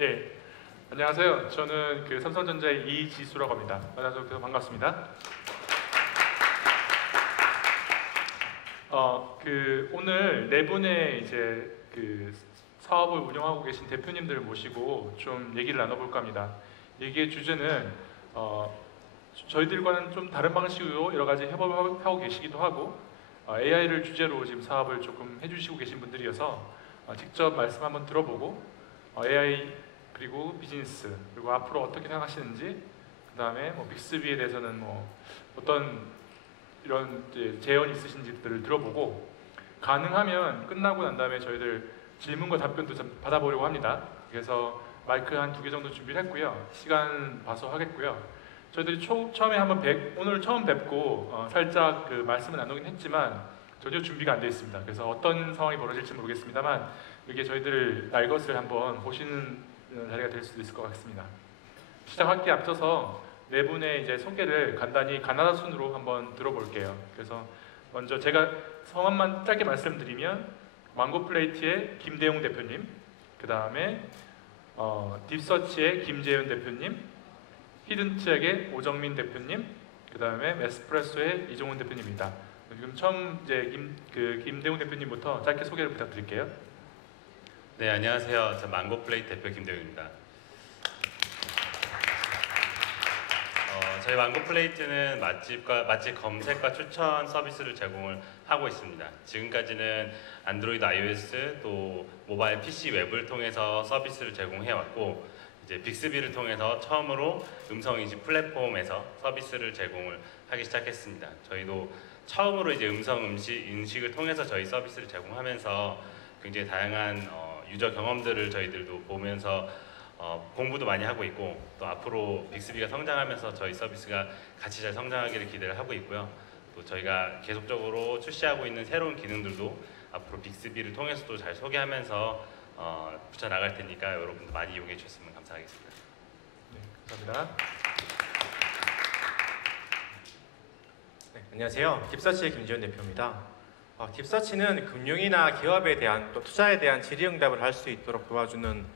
예, 안녕하세요. 저는 삼성전자의 이지수라고 합니다. 만나서 반갑습니다. 오늘 네 분의 이제 사업을 운영하고 계신 대표님들을 모시고 좀 얘기를 나눠볼까 합니다. 얘기의 주제는 저희들과는 좀 다른 방식으로 여러 가지 협업을 하고 계시기도 하고 AI를 주제로 지금 사업을 조금 해주시고 계신 분들이어서 직접 말씀 한번 들어보고 AI 그리고 비즈니스 그리고 앞으로 어떻게 생각하시는지 그 다음에 빅스비에 대해서는 어떤 이런 제언이 있으신지들을 들어보고 가능하면 끝나고 난 다음에 저희들 질문과 답변도 좀 받아보려고 합니다. 그래서 마이크 한 2개 정도 준비를 했고요. 시간 봐서 하겠고요. 저희들이 처음에 오늘 처음 뵙고 살짝 말씀을 나누긴 했지만 전혀 준비가 안 되어 있습니다. 그래서 어떤 상황이 벌어질지 모르겠습니다만 이게 저희들 날 것을 한번 보시는 자리가 될 수도 있을 것 같습니다. 시작하기에 앞서서 네 분의 이제 소개를 간단히 가나다 순으로 한번 들어볼게요. 그래서 먼저 제가 성함만 짧게 말씀드리면 망고플레이트의 김대용 대표님, 그 다음에 딥서치의 김재현 대표님, 히든트랙의 오정민 대표님, 그 다음에 에스프레소의 이종훈 대표님입니다. 지금 처음 이제 김대용 대표님부터 짧게 소개를 부탁드릴게요. 네, 안녕하세요. 저 망고플레이트 대표 김대웅입니다. 저희 망고플레이트는 맛집 검색과 추천 서비스를 제공을 하고 있습니다. 지금까지는 안드로이드, iOS 또 모바일 PC 웹을 통해서 서비스를 제공해왔고 이제 빅스비를 통해서 처음으로 음성인식 플랫폼에서 서비스를 제공을 하기 시작했습니다. 저희도 처음으로 이제 인식을 통해서 저희 서비스를 제공하면서 굉장히 다양한 유저 경험들을 저희들도 보면서 공부도 많이 하고 있고 또 앞으로 빅스비가 성장하면서 저희 서비스가 같이 잘 성장하기를 기대를 하고 있고요. 또 저희가 계속적으로 출시하고 있는 새로운 기능들도 앞으로 빅스비를 통해서도 잘 소개하면서 붙여나갈 테니까 여러분도 많이 이용해 주셨으면 감사하겠습니다. 네, 감사합니다. 네, 안녕하세요. 딥서치의 김지현 대표입니다. 딥서치는 금융이나 기업에 대한 또 투자에 대한 질의응답을 할 수 있도록 도와주는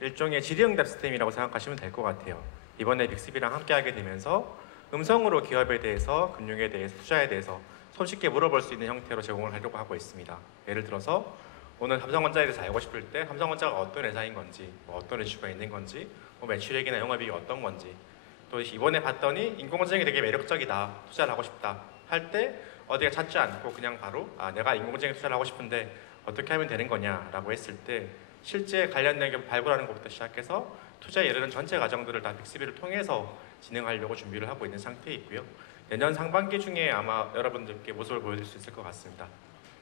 일종의 질의응답 시스템이라고 생각하시면 될 것 같아요. 이번에 빅스비랑 함께하게 되면서 음성으로 기업에 대해서, 금융에 대해서, 투자에 대해서 손쉽게 물어볼 수 있는 형태로 제공을 하려고 하고 있습니다. 예를 들어서 오늘 삼성전자에 대해서 알고 싶을 때 삼성전자가 어떤 회사인 건지, 어떤 이슈가 있는 건지, 매출액이나 영업이익이 어떤 건지, 또 이번에 봤더니 인공지능이 되게 매력적이다, 투자를 하고 싶다 할 때 어디가 찾지 않고 그냥 바로 내가 인공지능에 투자를 하고 싶은데 어떻게 하면 되는 거냐라고 했을 때 실제 관련된 게 발굴하는 것부터 시작해서 투자에 이르는 전체 과정들을 다 빅스비를 통해서 진행하려고 준비를 하고 있는 상태에 있고요. 내년 상반기 중에 아마 여러분들께 모습을 보여드릴 수 있을 것 같습니다.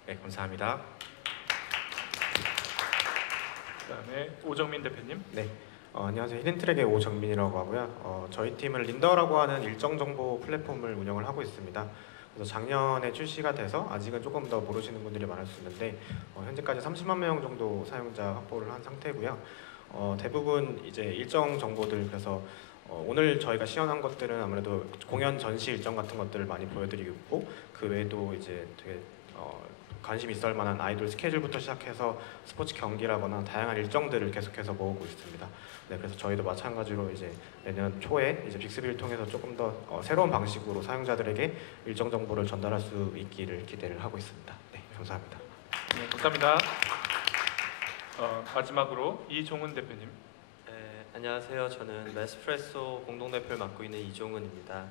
네, 감사합니다. 그 다음에 오정민 대표님. 네, 안녕하세요. 히든트랙의 오정민이라고 하고요. 저희 팀은 린더라고 하는 일정 정보 플랫폼을 운영을 하고 있습니다. 그래서 작년에 출시가 돼서 아직은 조금 더 모르시는 분들이 많을 수 있는데 현재까지 30만 명 정도 사용자 확보를 한 상태고요. 대부분 이제 일정 정보들, 그래서 오늘 저희가 시연한 것들은 아무래도 공연 전시 일정 같은 것들을 많이 보여드리고 있고, 그 외에도 이제 되게 관심 있을 만한 아이돌 스케줄부터 시작해서 스포츠 경기라거나 다양한 일정들을 계속해서 모으고 있습니다. 네, 그래서 저희도 마찬가지로 이제 내년 초에 이제 빅스비를 통해서 조금 더 새로운 방식으로 사용자들에게 일정 정보를 전달할 수 있기를 기대를 하고 있습니다. 네, 감사합니다. 네, 감사합니다. 마지막으로 이종훈 대표님. 네, 안녕하세요. 저는 에스프레소 공동대표를 맡고 있는 이종훈입니다.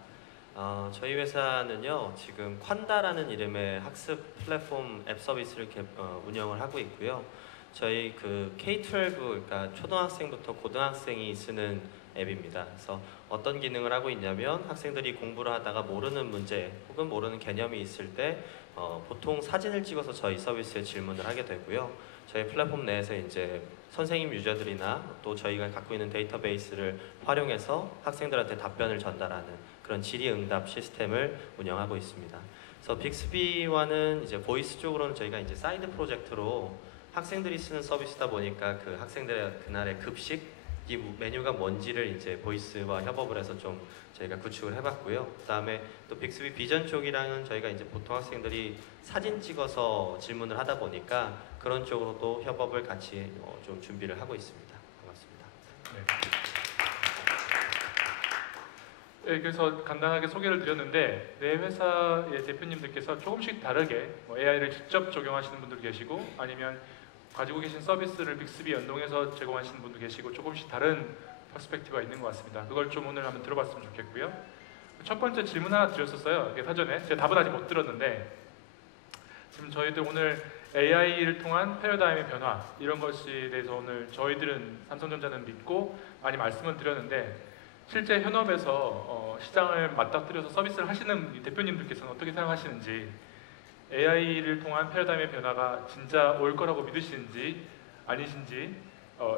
저희 회사는요, 지금 콴다라는 이름의 학습 플랫폼 앱 서비스를 운영을 하고 있고요. 저희 K-12, 그러니까 초등학생부터 고등학생이 쓰는 앱입니다. 그래서 어떤 기능을 하고 있냐면 학생들이 공부를 하다가 모르는 문제 혹은 모르는 개념이 있을 때 보통 사진을 찍어서 저희 서비스에 질문을 하게 되고요. 저희 플랫폼 내에서 이제 선생님 유저들이나 또 저희가 갖고 있는 데이터베이스를 활용해서 학생들한테 답변을 전달하는 그런 질의응답 시스템을 운영하고 있습니다. 그래서 빅스비와는 이제 보이스 쪽으로는 저희가 이제 사이드 프로젝트로 학생들이 쓰는 서비스다 보니까 그 학생들의 그날의 급식 이 메뉴가 뭔지를 이제 보이스와 협업을 해서 좀 저희가 구축을 해봤고요. 그다음에 또 빅스비 비전 쪽이랑은 저희가 이제 보통 학생들이 사진 찍어서 질문을 하다 보니까 그런 쪽으로도 협업을 같이 좀 준비를 하고 있습니다. 반갑습니다. 네, 그래서 간단하게 소개를 드렸는데 내 회사의 대표님들께서 조금씩 다르게 AI를 직접 적용하시는 분도 계시고 아니면 가지고 계신 서비스를 빅스비 연동해서 제공하시는 분도 계시고 조금씩 다른 퍼스펙티브가 있는 것 같습니다. 그걸 좀 오늘 한번 들어봤으면 좋겠고요. 첫 번째 질문 하나 드렸었어요. 사전에 제가 답은 아직 못 들었는데 지금 저희들 오늘 AI를 통한 패러다임의 변화 이런 것에 대해서 오늘 저희들은 삼성전자는 믿고 많이 말씀을 드렸는데 실제 현업에서 시장을 맞닥뜨려서 서비스를 하시는 이 대표님들께서는 어떻게 생각하시는지 AI를 통한 패러다임의 변화가 진짜 올 거라고 믿으시는지 아니신지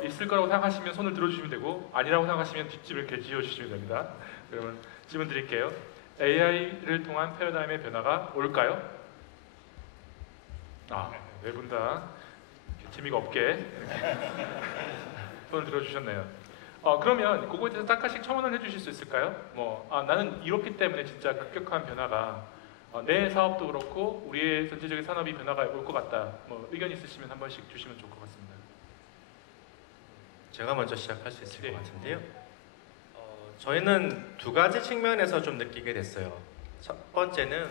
있을 거라고 생각하시면 손을 들어주시면 되고 아니라고 생각하시면 뒷집을 이렇게 지어주시면 됩니다. 그러면 질문 드릴게요. AI를 통한 패러다임의 변화가 올까요? 네 분 다 재미가 없게 손을 들어주셨네요. 그러면 그거에 대해서 약간씩 첨언을 해주실 수 있을까요? 나는 이렇기 때문에 진짜 급격한 변화가 내 사업도 그렇고 우리의 전체적인 산업이 변화가 올 것 같다. 의견 있으시면 한 번씩 주시면 좋을 것 같습니다. 제가 먼저 시작할 수 있을 네. 것 같은데요. 저희는 두 가지 측면에서 좀 느끼게 됐어요. 첫 번째는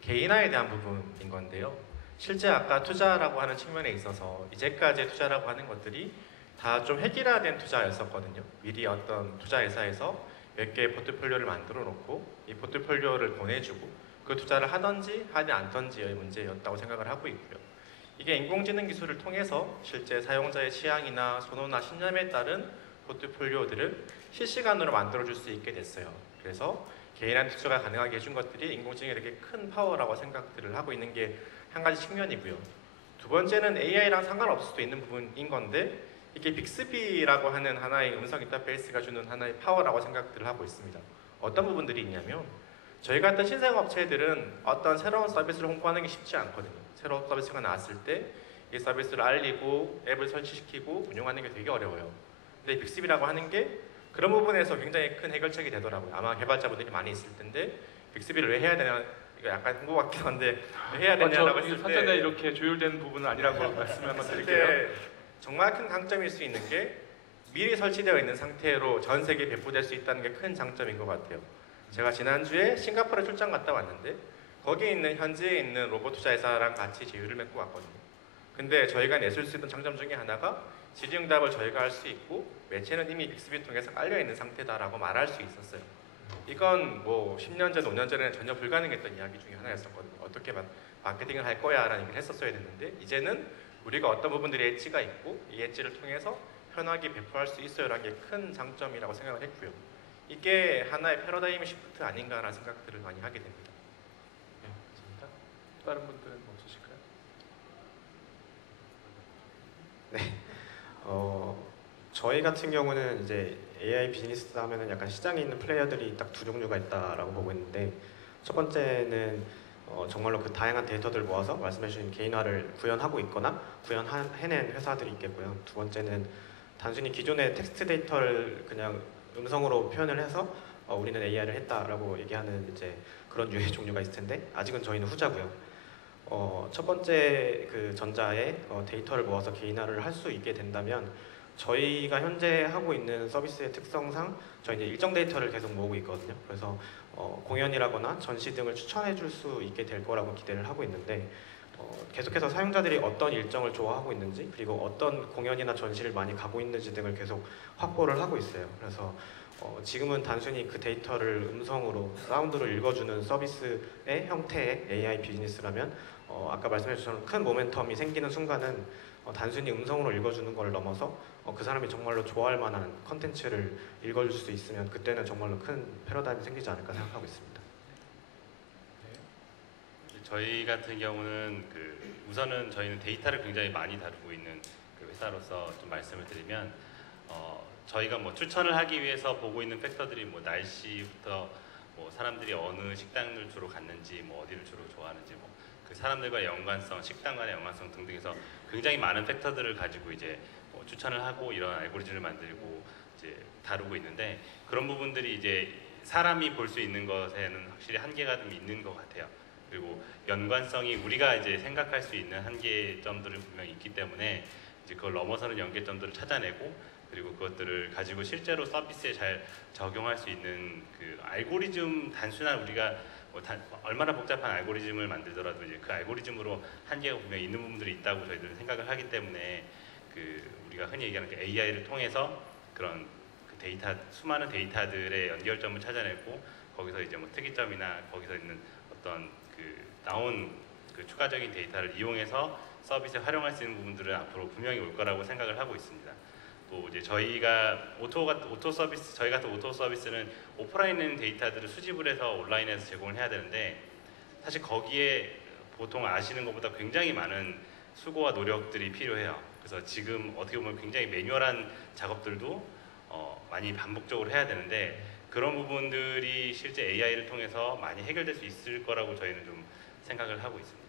개인화에 대한 부분인 건데요. 실제 아까 투자라고 하는 측면에 있어서 이제까지 투자라고 하는 것들이 다 좀 획일화된 투자였었거든요. 미리 어떤 투자회사에서 몇 개의 포트폴리오를 만들어 놓고 이 포트폴리오를 보내주고 그 투자를 하든지 하지 않던지의 문제였다고 생각을 하고 있고요. 이게 인공지능 기술을 통해서 실제 사용자의 취향이나 선호나 신념에 따른 포트폴리오들을 실시간으로 만들어줄 수 있게 됐어요. 그래서 개인한 투자가 가능하게 해준 것들이 인공지능의 되게 큰 파워라고 생각들을 하고 있는 게 한 가지 측면이고요. 두 번째는 AI랑 상관없을 수도 있는 부분인 건데 이게 빅스비라고 하는 하나의 음성 인터페이스가 주는 하나의 파워라고 생각들을 하고 있습니다. 어떤 부분들이 있냐면 저희 같은 신생업체들은 어떤 새로운 서비스를 홍보하는 게 쉽지 않거든요. 새로운 서비스가 나왔을 때 이 서비스를 알리고 앱을 설치시키고 운영하는 게 되게 어려워요. 근데 빅스비라고 하는 게 그런 부분에서 굉장히 큰 해결책이 되더라고요. 아마 개발자분들이 많이 있을 텐데 빅스비를 왜 해야 되나 이거 약간 홍보 같긴 한데 왜 해야 되냐라고 했을 때 사전에 이렇게 조율된 부분은 아니라고 말씀을 한번 했을 드릴게요. 때 정말 큰 강점일 수 있는 게 미리 설치되어 있는 상태로 전 세계에 배포될 수 있다는 게 큰 장점인 것 같아요. 제가 지난주에 싱가포르에 출장 갔다 왔는데 거기에 있는 현지에 있는 로봇 투자회사랑 같이 제휴를 맺고 왔거든요. 근데 저희가 내줄 수 있는 장점 중에 하나가 질의응답을 저희가 할 수 있고 매체는 이미 빅스비 통해서 깔려있는 상태다라고 말할 수 있었어요. 이건 10년 전, 5년 전에는 전혀 불가능했던 이야기 중에 하나였었거든요. 어떻게 마케팅을 할 거야 라는 얘기를 했었어야 됐는데 이제는 우리가 어떤 부분들이 엣지가 있고 이 엣지를 통해서 편하게 배포할 수 있어요라는 게 큰 장점이라고 생각을 했고요. 이게 하나의 패러다임 시프트 아닌가라는 생각들을 많이 하게 됩니다. 네, 맞습니다. 다른 분들은 없으실까요? 저희 같은 경우는 이제 AI 비즈니스 하면은 약간 시장에 있는 플레이어들이 딱 두 종류가 있다라고 보고 있는데 첫 번째는 정말로 그 다양한 데이터들을 모아서 말씀해주신 개인화를 구현하고 있거나 구현해낸 회사들이 있겠고요. 두 번째는 단순히 기존의 텍스트 데이터를 그냥 음성으로 표현을 해서 우리는 AI를 했다라고 얘기하는 이제 그런 유의 종류가 있을 텐데 아직은 저희는 후자고요. 첫 번째 그 전자의 데이터를 모아서 개인화를 할 수 있게 된다면 저희가 현재 하고 있는 서비스의 특성상 저희 이제 일정 데이터를 계속 모으고 있거든요. 그래서 공연이라거나 전시 등을 추천해 줄 수 있게 될 거라고 기대를 하고 있는데 계속해서 사용자들이 어떤 일정을 좋아하고 있는지 그리고 어떤 공연이나 전시를 많이 가고 있는지 등을 계속 확보를 하고 있어요. 그래서 지금은 단순히 그 데이터를 음성으로 사운드로 읽어주는 서비스의 형태의 AI 비즈니스라면 아까 말씀해 주신 큰 모멘텀이 생기는 순간은 단순히 음성으로 읽어주는 걸 넘어서 그 사람이 정말로 좋아할 만한 컨텐츠를 읽어줄 수 있으면 그때는 정말로 큰 패러다임이 생기지 않을까 생각하고 있습니다. 저희 같은 경우는 우선은 저희는 데이터를 굉장히 많이 다루고 있는 그 회사로서 좀 말씀을 드리면 저희가 추천을 하기 위해서 보고 있는 팩터들이 날씨부터 사람들이 어느 식당을 주로 갔는지 어디를 주로 좋아하는지 그 사람들과의 연관성, 식당 간의 연관성 등등해서 굉장히 많은 팩터들을 가지고 이제 추천을 하고 이런 알고리즘을 만들고 이제 다루고 있는데 그런 부분들이 이제 사람이 볼 수 있는 것에는 확실히 한계가 좀 있는 것 같아요. 그리고 연관성이 우리가 이제 생각할 수 있는 한계점들은 분명히 있기 때문에 이제 그걸 넘어서는 연계점들을 찾아내고 그리고 그것들을 가지고 실제로 서비스에 잘 적용할 수 있는 그 알고리즘 단순한 우리가 얼마나 복잡한 알고리즘을 만들더라도 이제 그 알고리즘으로 한계가 분명히 있는 부분들이 있다고 저희들은 생각을 하기 때문에 그 우리가 흔히 얘기하는 그 AI를 통해서 그런 그 데이터 수많은 데이터들의 연결점을 찾아내고 거기서 이제 뭐 특이점이나 거기서 있는 어떤 그 나온 그 추가적인 데이터를 이용해서 서비스에 활용할 수 있는 부분들은 앞으로 분명히 올 거라고 생각을 하고 있습니다. 또 이제 저희가 저희 같은 오토 서비스는 오프라인에 있는 데이터들을 수집을 해서 온라인에서 제공을 해야 되는데 사실 거기에 보통 아시는 것보다 굉장히 많은 수고와 노력들이 필요해요. 그래서 지금 어떻게 보면 굉장히 매뉴얼한 작업들도 많이 반복적으로 해야 되는데 그런 부분들이 실제 AI를 통해서 많이 해결될 수 있을 거라고 저희는 좀 생각을 하고 있습니다.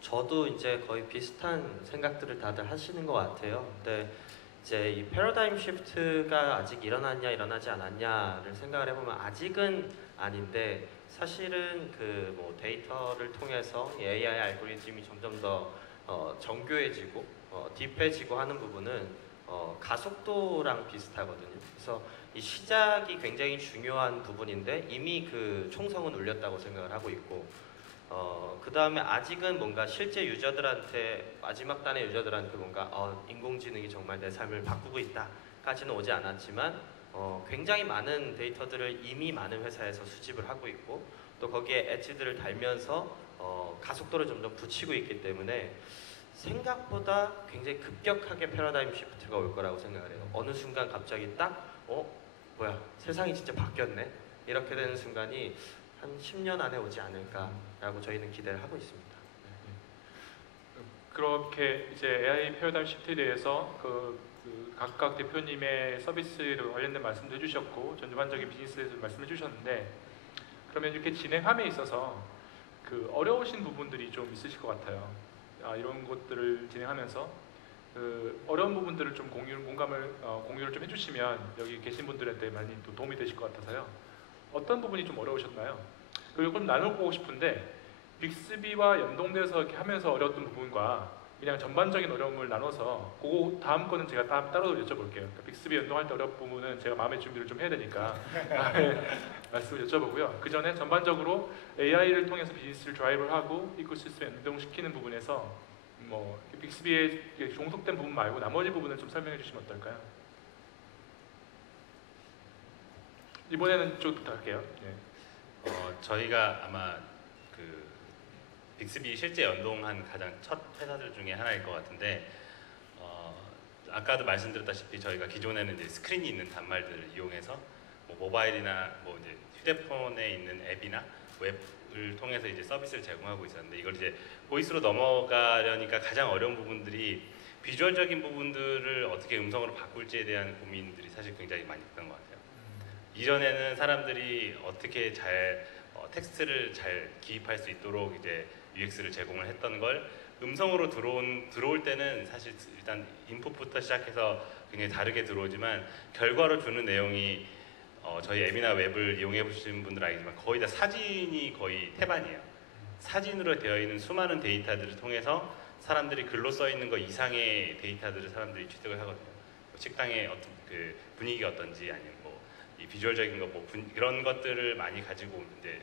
저도 이제 거의 비슷한 생각들을 다들 하시는 것 같아요. 근데 이제 이 패러다임 시프트가 아직 일어났냐 일어나지 않았냐를 생각을 해보면 아직은 아닌데 사실은 그 뭐 데이터를 통해서 이 AI 알고리즘이 점점 더 정교해지고 딥해지고 하는 부분은 가속도랑 비슷하거든요. 그래서 이 시작이 굉장히 중요한 부분인데 이미 그 총성은 울렸다고 생각을 하고 있고 그 다음에 아직은 뭔가 실제 유저들한테 마지막 단의 유저들한테 뭔가 인공지능이 정말 내 삶을 바꾸고 있다까지는 오지 않았지만 굉장히 많은 데이터들을 이미 많은 회사에서 수집을 하고 있고 또 거기에 엣지들을 달면서 가속도를 점점 붙이고 있기 때문에 생각보다 굉장히 급격하게 패러다임 시프트가 올 거라고 생각을 해요. 어느 순간 갑자기 딱 뭐야 세상이 진짜 바뀌었네 이렇게 되는 순간이 한 10년 안에 오지 않을까라고 저희는 기대를 하고 있습니다. 그렇게 이제 AI 패러다임 시프트에 대해서 각각 대표님의 서비스로 관련된 말씀도 해주셨고 전반적인 비즈니스에서 말씀해 주셨는데 그러면 이렇게 진행함에 있어서 그 어려우신 부분들이 좀 있으실 것 같아요. 이런 것들을 진행하면서 그 어려운 부분들을 좀 공유를 좀 해주시면 여기 계신 분들한테 많이 또 도움이 되실 것 같아서요. 어떤 부분이 좀 어려우셨나요? 그리고 좀 나눠보고 싶은데 빅스비와 연동돼서 이렇게 하면서 어려웠던 부분과 그냥 전반적인 어려움을 나눠서 그거 다음 거는 제가 따로 여쭤볼게요. 그러니까 빅스비 연동할 때 어려운 부분은 제가 마음의 준비를 좀 해야 되니까 말씀을 여쭤보고요. 그 전에 전반적으로 AI를 통해서 비즈니스를 드라이브를 하고 이코시스템에 연동시키는 부분에서 뭐 빅스비에 종속된 부분 말고 나머지 부분을 좀 설명해 주시면 어떨까요? 이번에는 좀 부탁할게요. 네. 저희가 아마 그 빅스비 실제 연동한 가장 첫 회사들 중에 하나일 것 같은데 아까도 말씀드렸다시피 저희가 기존에는 이제 스크린이 있는 단말들을 이용해서 뭐 모바일이나 뭐 이제 휴대폰에 있는 앱이나 웹을 통해서 이제 서비스를 제공하고 있었는데 이걸 이제 보이스로 넘어가려니까 가장 어려운 부분들이 비주얼적인 부분들을 어떻게 음성으로 바꿀지에 대한 고민들이 사실 굉장히 많이 있던 것 같아요. 이전에는 사람들이 어떻게 잘 텍스트를 잘 기입할 수 있도록 이제 UX를 제공을 했던 걸 음성으로 들어올 때는 사실 일단 인풋부터 시작해서 굉장히 다르게 들어오지만 결과로 주는 내용이 저희 앱이나 웹을 이용해 보신 분들 알겠지만 거의 다 사진이 거의 태반이에요. 사진으로 되어 있는 수많은 데이터들을 통해서 사람들이 글로 써 있는 것 이상의 데이터들을 사람들이 취득을 하거든요. 식당의 어떤 그 분위기가 어떤지 아니면 이 비주얼적인 거 그런 것들을 많이 가지고 이제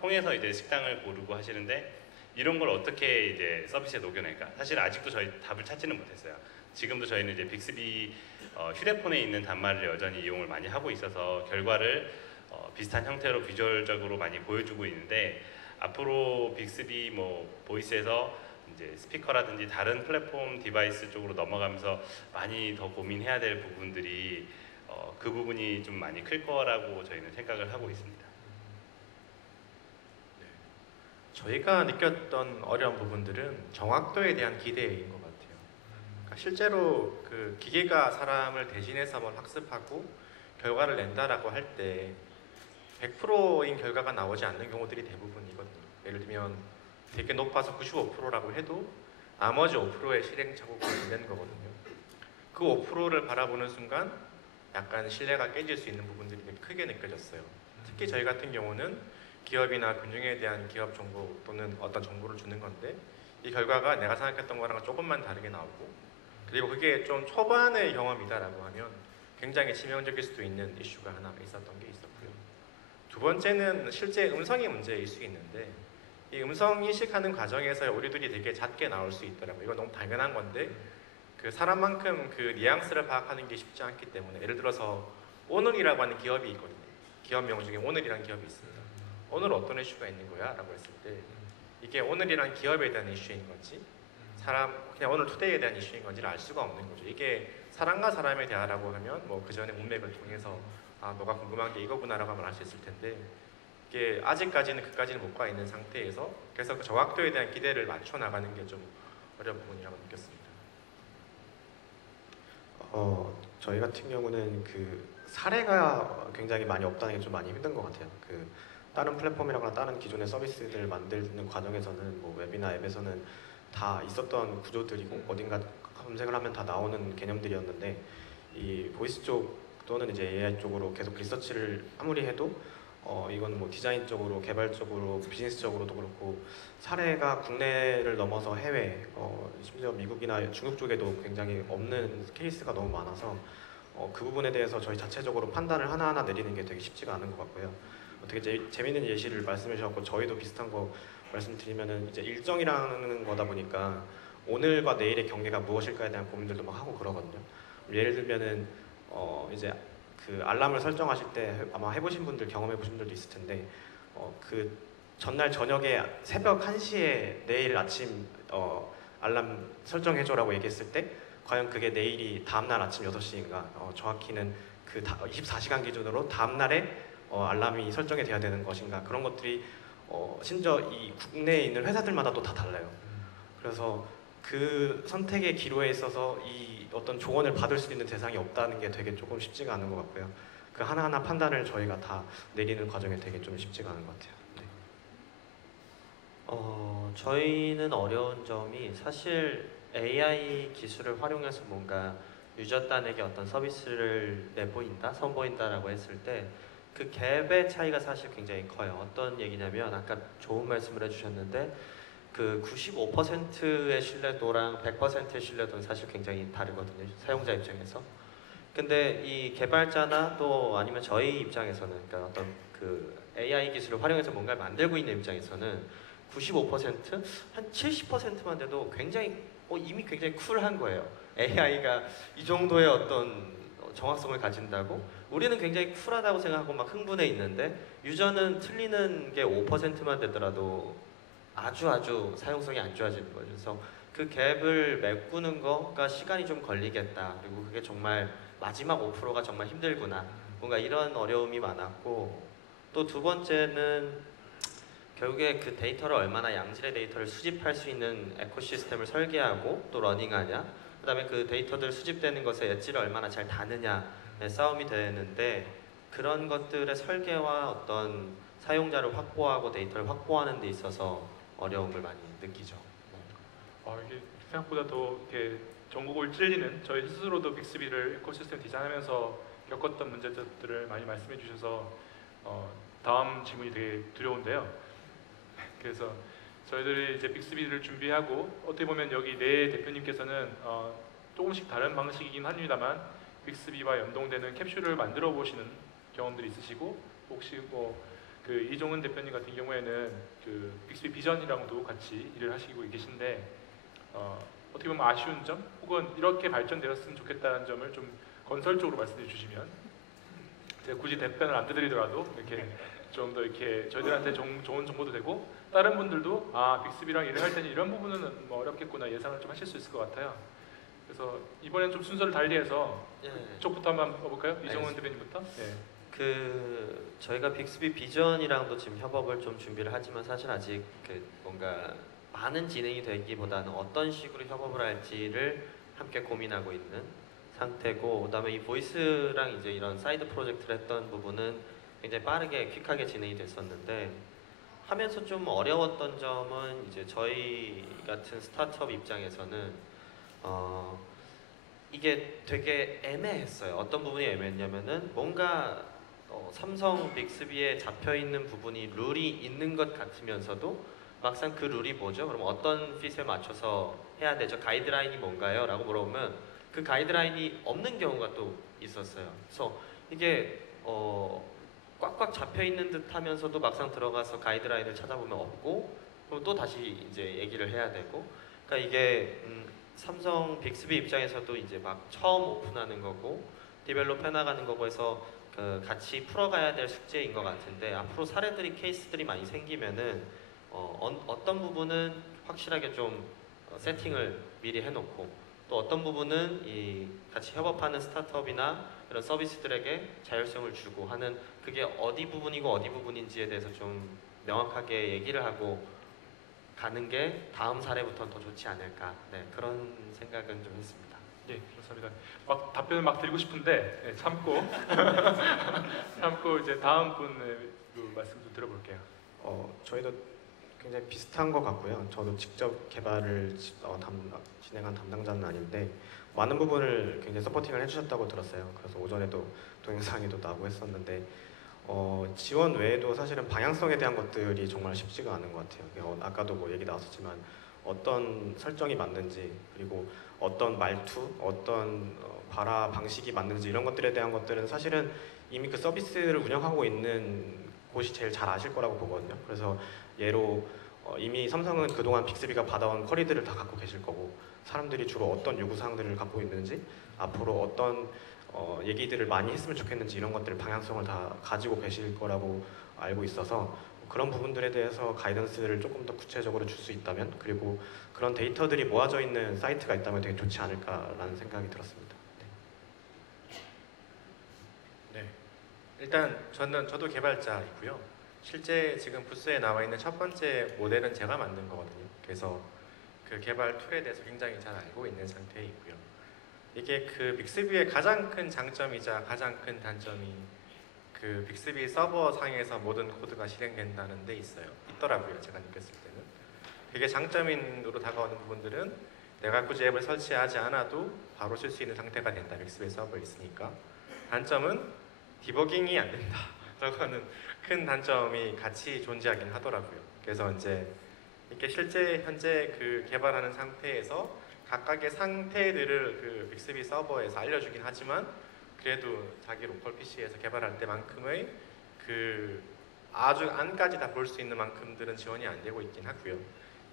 통해서 이제 식당을 고르고 하시는데 이런 걸 어떻게 이제 서비스에 녹여낼까? 사실 아직도 저희 답을 찾지는 못했어요. 지금도 저희는 이제 빅스비 휴대폰에 있는 단말을 여전히 이용을 많이 하고 있어서 결과를 비슷한 형태로 비주얼적으로 많이 보여주고 있는데 앞으로 빅스비 뭐 보이스에서 이제 스피커라든지 다른 플랫폼 디바이스 쪽으로 넘어가면서 많이 더 고민해야 될 부분들이 그 부분이 좀 많이 클 거라고 저희는 생각을 하고 있습니다. 네. 저희가 느꼈던 어려운 부분들은 정확도에 대한 기대인 것 같아요. 그러니까 실제로 그 기계가 사람을 대신해서 뭘 학습하고 결과를 낸다라고 할 때 100%인 결과가 나오지 않는 경우들이 대부분이거든요. 예를 들면 되게 높아서 95%라고 해도 나머지 5%의 실행착오가 있는 거거든요. 그 5%를 바라보는 순간 약간 신뢰가 깨질 수 있는 부분들이 크게 느껴졌어요. 특히 저희 같은 경우는 기업이나 금융에 대한 기업 정보 또는 어떤 정보를 주는 건데 이 결과가 내가 생각했던 거랑 조금만 다르게 나오고 그리고 그게 좀 초반의 경험이다라고 하면 굉장히 치명적일 수도 있는 이슈가 하나 있었던 게 있었고요. 두 번째는 실제 음성의 문제일 수 있는데 이 음성 인식하는 과정에서 오류들이 되게 잦게 나올 수 있더라고요. 이건 너무 당연한 건데 그 사람만큼 그 뉘앙스를 파악하는 게 쉽지 않기 때문에 예를 들어서 오늘이라고 하는 기업이 있거든요. 기업명 중에 오늘이라는 기업이 있습니다. 오늘 어떤 이슈가 있는 거야? 라고 했을 때 이게 오늘이란 기업에 대한 이슈인 건지 그냥 오늘 투데이에 대한 이슈인 건지를 알 수가 없는 거죠. 이게 사람과 사람의 대화라고 하면 뭐 그 전에 문맥을 통해서 아 너가 궁금한 게 이거구나라고 하면 알 수 있을 텐데 이게 아직까지는 그까지는 못 가 있는 상태에서 그래서 그 정확도에 대한 기대를 맞춰 나가는 게 좀 어려운 부분이라고 느꼈습니다. 저희 같은 경우는 그 사례가 굉장히 많이 없다는 게 좀 많이 힘든 것 같아요. 그 다른 플랫폼이라거나 다른 기존의 서비스들을 만드는 과정에서는 뭐 웹이나 앱에서는 다 있었던 구조들이고 어딘가 검색을 하면 다 나오는 개념들이었는데 이 보이스 쪽 또는 이제 AI 쪽으로 계속 리서치를 아무리 해도 이건 뭐 디자인 쪽으로, 개발 쪽으로, 비즈니스 쪽으로도 그렇고 사례가 국내를 넘어서 해외, 심지어 미국이나 중국 쪽에도 굉장히 없는 케이스가 너무 많아서 그 부분에 대해서 저희 자체적으로 판단을 하나하나 내리는 게 되게 쉽지가 않은 것 같고요. 되게 재밌는 예시를 말씀해 주셨고 저희도 비슷한 거 말씀드리면은 이제 일정이라는 거다 보니까 오늘과 내일의 경계가 무엇일까에 대한 고민들도 막 하고 그러거든요. 예를 들면은 이제 그 알람을 설정하실 때 아마 해보신 분들 경험해 보신 분들도 있을 텐데 그 전날 저녁에 새벽 1시에 내일 아침 알람 설정해줘라고 얘기했을 때 과연 그게 내일이 다음날 아침 6시인가 정확히는 그 24시간 기준으로 다음날에 알람이 설정이 돼야 되는 것인가 그런 것들이 심지어 이 국내에 있는 회사들마다 또 다 달라요. 그래서 그 선택의 기로에 있어서 이 어떤 조언을 받을 수 있는 대상이 없다는 게 되게 조금 쉽지가 않은 것 같고요. 그 하나하나 판단을 저희가 다 내리는 과정에 되게 좀 쉽지가 않은 것 같아요. 네. 저희는 어려운 점이 사실 AI 기술을 활용해서 뭔가 유저단에게 어떤 서비스를 내보인다, 선보인다라고 했을 때 그 갭의 차이가 사실 굉장히 커요. 어떤 얘기냐면 아까 좋은 말씀을 해주셨는데 그 95%의 신뢰도랑 100%의 신뢰도는 사실 굉장히 다르거든요. 사용자 입장에서. 근데 이 개발자나 또 아니면 저희 입장에서는 그러니까 어떤 그 AI 기술을 활용해서 뭔가를 만들고 있는 입장에서는 95%? 한 70%만 돼도 굉장히 이미 굉장히 쿨한 거예요. AI가 이 정도의 어떤 정확성을 가진다고? 우리는 굉장히 쿨하다고 생각하고 막 흥분해 있는데 유저는 틀리는 게 5%만 되더라도 아주 사용성이 안 좋아지는 거죠. 그래서 그 갭을 메꾸는 거가 시간이 좀 걸리겠다. 그리고 그게 정말 마지막 5%가 정말 힘들구나. 뭔가 이런 어려움이 많았고 또 두 번째는 결국에 그 데이터를 얼마나 양질의 데이터를 수집할 수 있는 에코시스템을 설계하고 또 러닝하냐 그 다음에 그 데이터들 수집되는 것에 엣지를 얼마나 잘 다느냐의 싸움이 되는데 그런 것들의 설계와 어떤 사용자를 확보하고 데이터를 확보하는 데 있어서 어려움을 많이 느끼죠. 이게 생각보다 더 이렇게 전국을 찔리는 저희 스스로도 빅스비를 에코시스템 디자인하면서 겪었던 문제들을 많이 말씀해 주셔서 다음 질문이 되게 두려운데요. 그래서 저희들이 이제 빅스비를 준비하고 어떻게 보면 여기 네 대표님께서는 조금씩 다른 방식이긴 합니다만 빅스비와 연동되는 캡슐을 만들어 보시는 경험들이 있으시고 혹시 그 이종은 대표님 같은 경우에는 그 빅스비 비전이랑도 같이 일을 하시고 계신데 어떻게 보면 아쉬운 점 혹은 이렇게 발전되었으면 좋겠다는 점을 좀 건설적으로 말씀해 주시면 제가 굳이 답변을 안 드리더라도 이렇게 좀 더 이렇게 저희들한테 좋은 정보도 되고 다른 분들도 빅스비랑 일을 할 때는 이런 부분은 뭐 어렵겠구나 예상을 좀 하실 수 있을 것 같아요. 그래서 이번엔 좀 순서를 달리해서 이쪽부터 한번 볼까요? 이종은 대표님부터. 네. 그 저희가 빅스비 비전이랑도 지금 협업을 좀 준비를 하지만 사실 아직 그 뭔가 많은 진행이 되기보다는 어떤 식으로 협업을 할지를 함께 고민하고 있는 상태고 그다음에 이 보이스랑 이제 이런 사이드 프로젝트를 했던 부분은 굉장히 빠르게 퀵하게 진행이 됐었는데 하면서 좀 어려웠던 점은 이제 저희 같은 스타트업 입장에서는 이게 되게 애매했어요. 어떤 부분이 애매했냐면은 뭔가 삼성 빅스비에 잡혀 있는 부분이 룰이 있는 것 같으면서도 막상 그 룰이 뭐죠? 그럼 어떤 핏에 맞춰서 해야 되죠? 가이드라인이 뭔가요? 라고 물어보면 그 가이드라인이 없는 경우가 또 있었어요. 그래서 이게 꽉꽉 잡혀 있는 듯하면서도 막상 들어가서 가이드라인을 찾아보면 없고, 그럼 또 다시 이제 얘기를 해야 되고, 그러니까 이게 삼성 빅스비 입장에서도 이제 막 처음 오픈하는 거고 디벨롭 해나가는 거고 해서 같이 풀어가야 될 숙제인 것 같은데, 앞으로 사례들이 케이스들이 많이 생기면은 어떤 부분은 확실하게 좀 세팅을 미리 해놓고, 또 어떤 부분은 이 같이 협업하는 스타트업이나 이런 서비스들에게 자율성을 주고 하는, 그게 어디 부분이고 어디 부분인지에 대해서 좀 명확하게 얘기를 하고 가는 게 다음 사례부터는 더 좋지 않을까, 네, 그런 생각은 좀 했습니다. 예, 그렇습니다. 막 답변을 막 드리고 싶은데 예, 참고 참고 이제 다음 분의 그 말씀 좀 들어볼게요. 저희도 굉장히 비슷한 것 같고요. 저도 직접 개발을 진행한 담당자는 아닌데 많은 부분을 굉장히 서포팅을 해주셨다고 들었어요. 그래서 오전에도 동영상에도 나오고 했었는데 지원 외에도 사실은 방향성에 대한 것들이 정말 쉽지가 않은 것 같아요. 아까도 뭐 얘기 나왔었지만 어떤 설정이 맞는지, 그리고 어떤 말투, 어떤 발화 방식이 맞는지, 이런 것들에 대한 것들은 사실은 이미 그 서비스를 운영하고 있는 곳이 제일 잘 아실 거라고 보거든요. 그래서 예로 이미 삼성은 그동안 빅스비가 받아온 쿼리들을 다 갖고 계실 거고, 사람들이 주로 어떤 요구사항들을 갖고 있는지, 앞으로 어떤 얘기들을 많이 했으면 좋겠는지, 이런 것들 방향성을 다 가지고 계실 거라고 알고 있어서 그런 부분들에 대해서 가이던스를 조금 더 구체적으로 줄 수 있다면, 그리고 그런 데이터들이 모아져 있는 사이트가 있다면 되게 좋지 않을까라는 생각이 들었습니다. 네. 일단 저도 개발자이고요. 실제 지금 부스에 나와 있는 첫 번째 모델은 제가 만든 거거든요. 그래서 그 개발 툴에 대해서 굉장히 잘 알고 있는 상태에 있고요. 이게 그 빅스비의 가장 큰 장점이자 가장 큰 단점이 그 빅스비 서버 상에서 모든 코드가 실행된다는 데 있더라고요. 제가 느꼈을 때는. 되게 장점으로 다가오는 부분들은 내가 굳이 앱을 설치하지 않아도 바로 쓸 수 있는 상태가 된다. 빅스비 서버에 있으니까. 단점은 디버깅이 안 된다. 라고 하는 큰 단점이 같이 존재하긴 하더라고요. 그래서 이제 이렇게 실제 현재 그 개발하는 상태에서 각각의 상태들을 그 빅스비 서버에서 알려주긴 하지만, 그래도 자기 로컬 PC에서 개발할 때만큼의 그 아주 안까지 다 볼 수 있는 만큼들은 지원이 안 되고 있긴 하고요.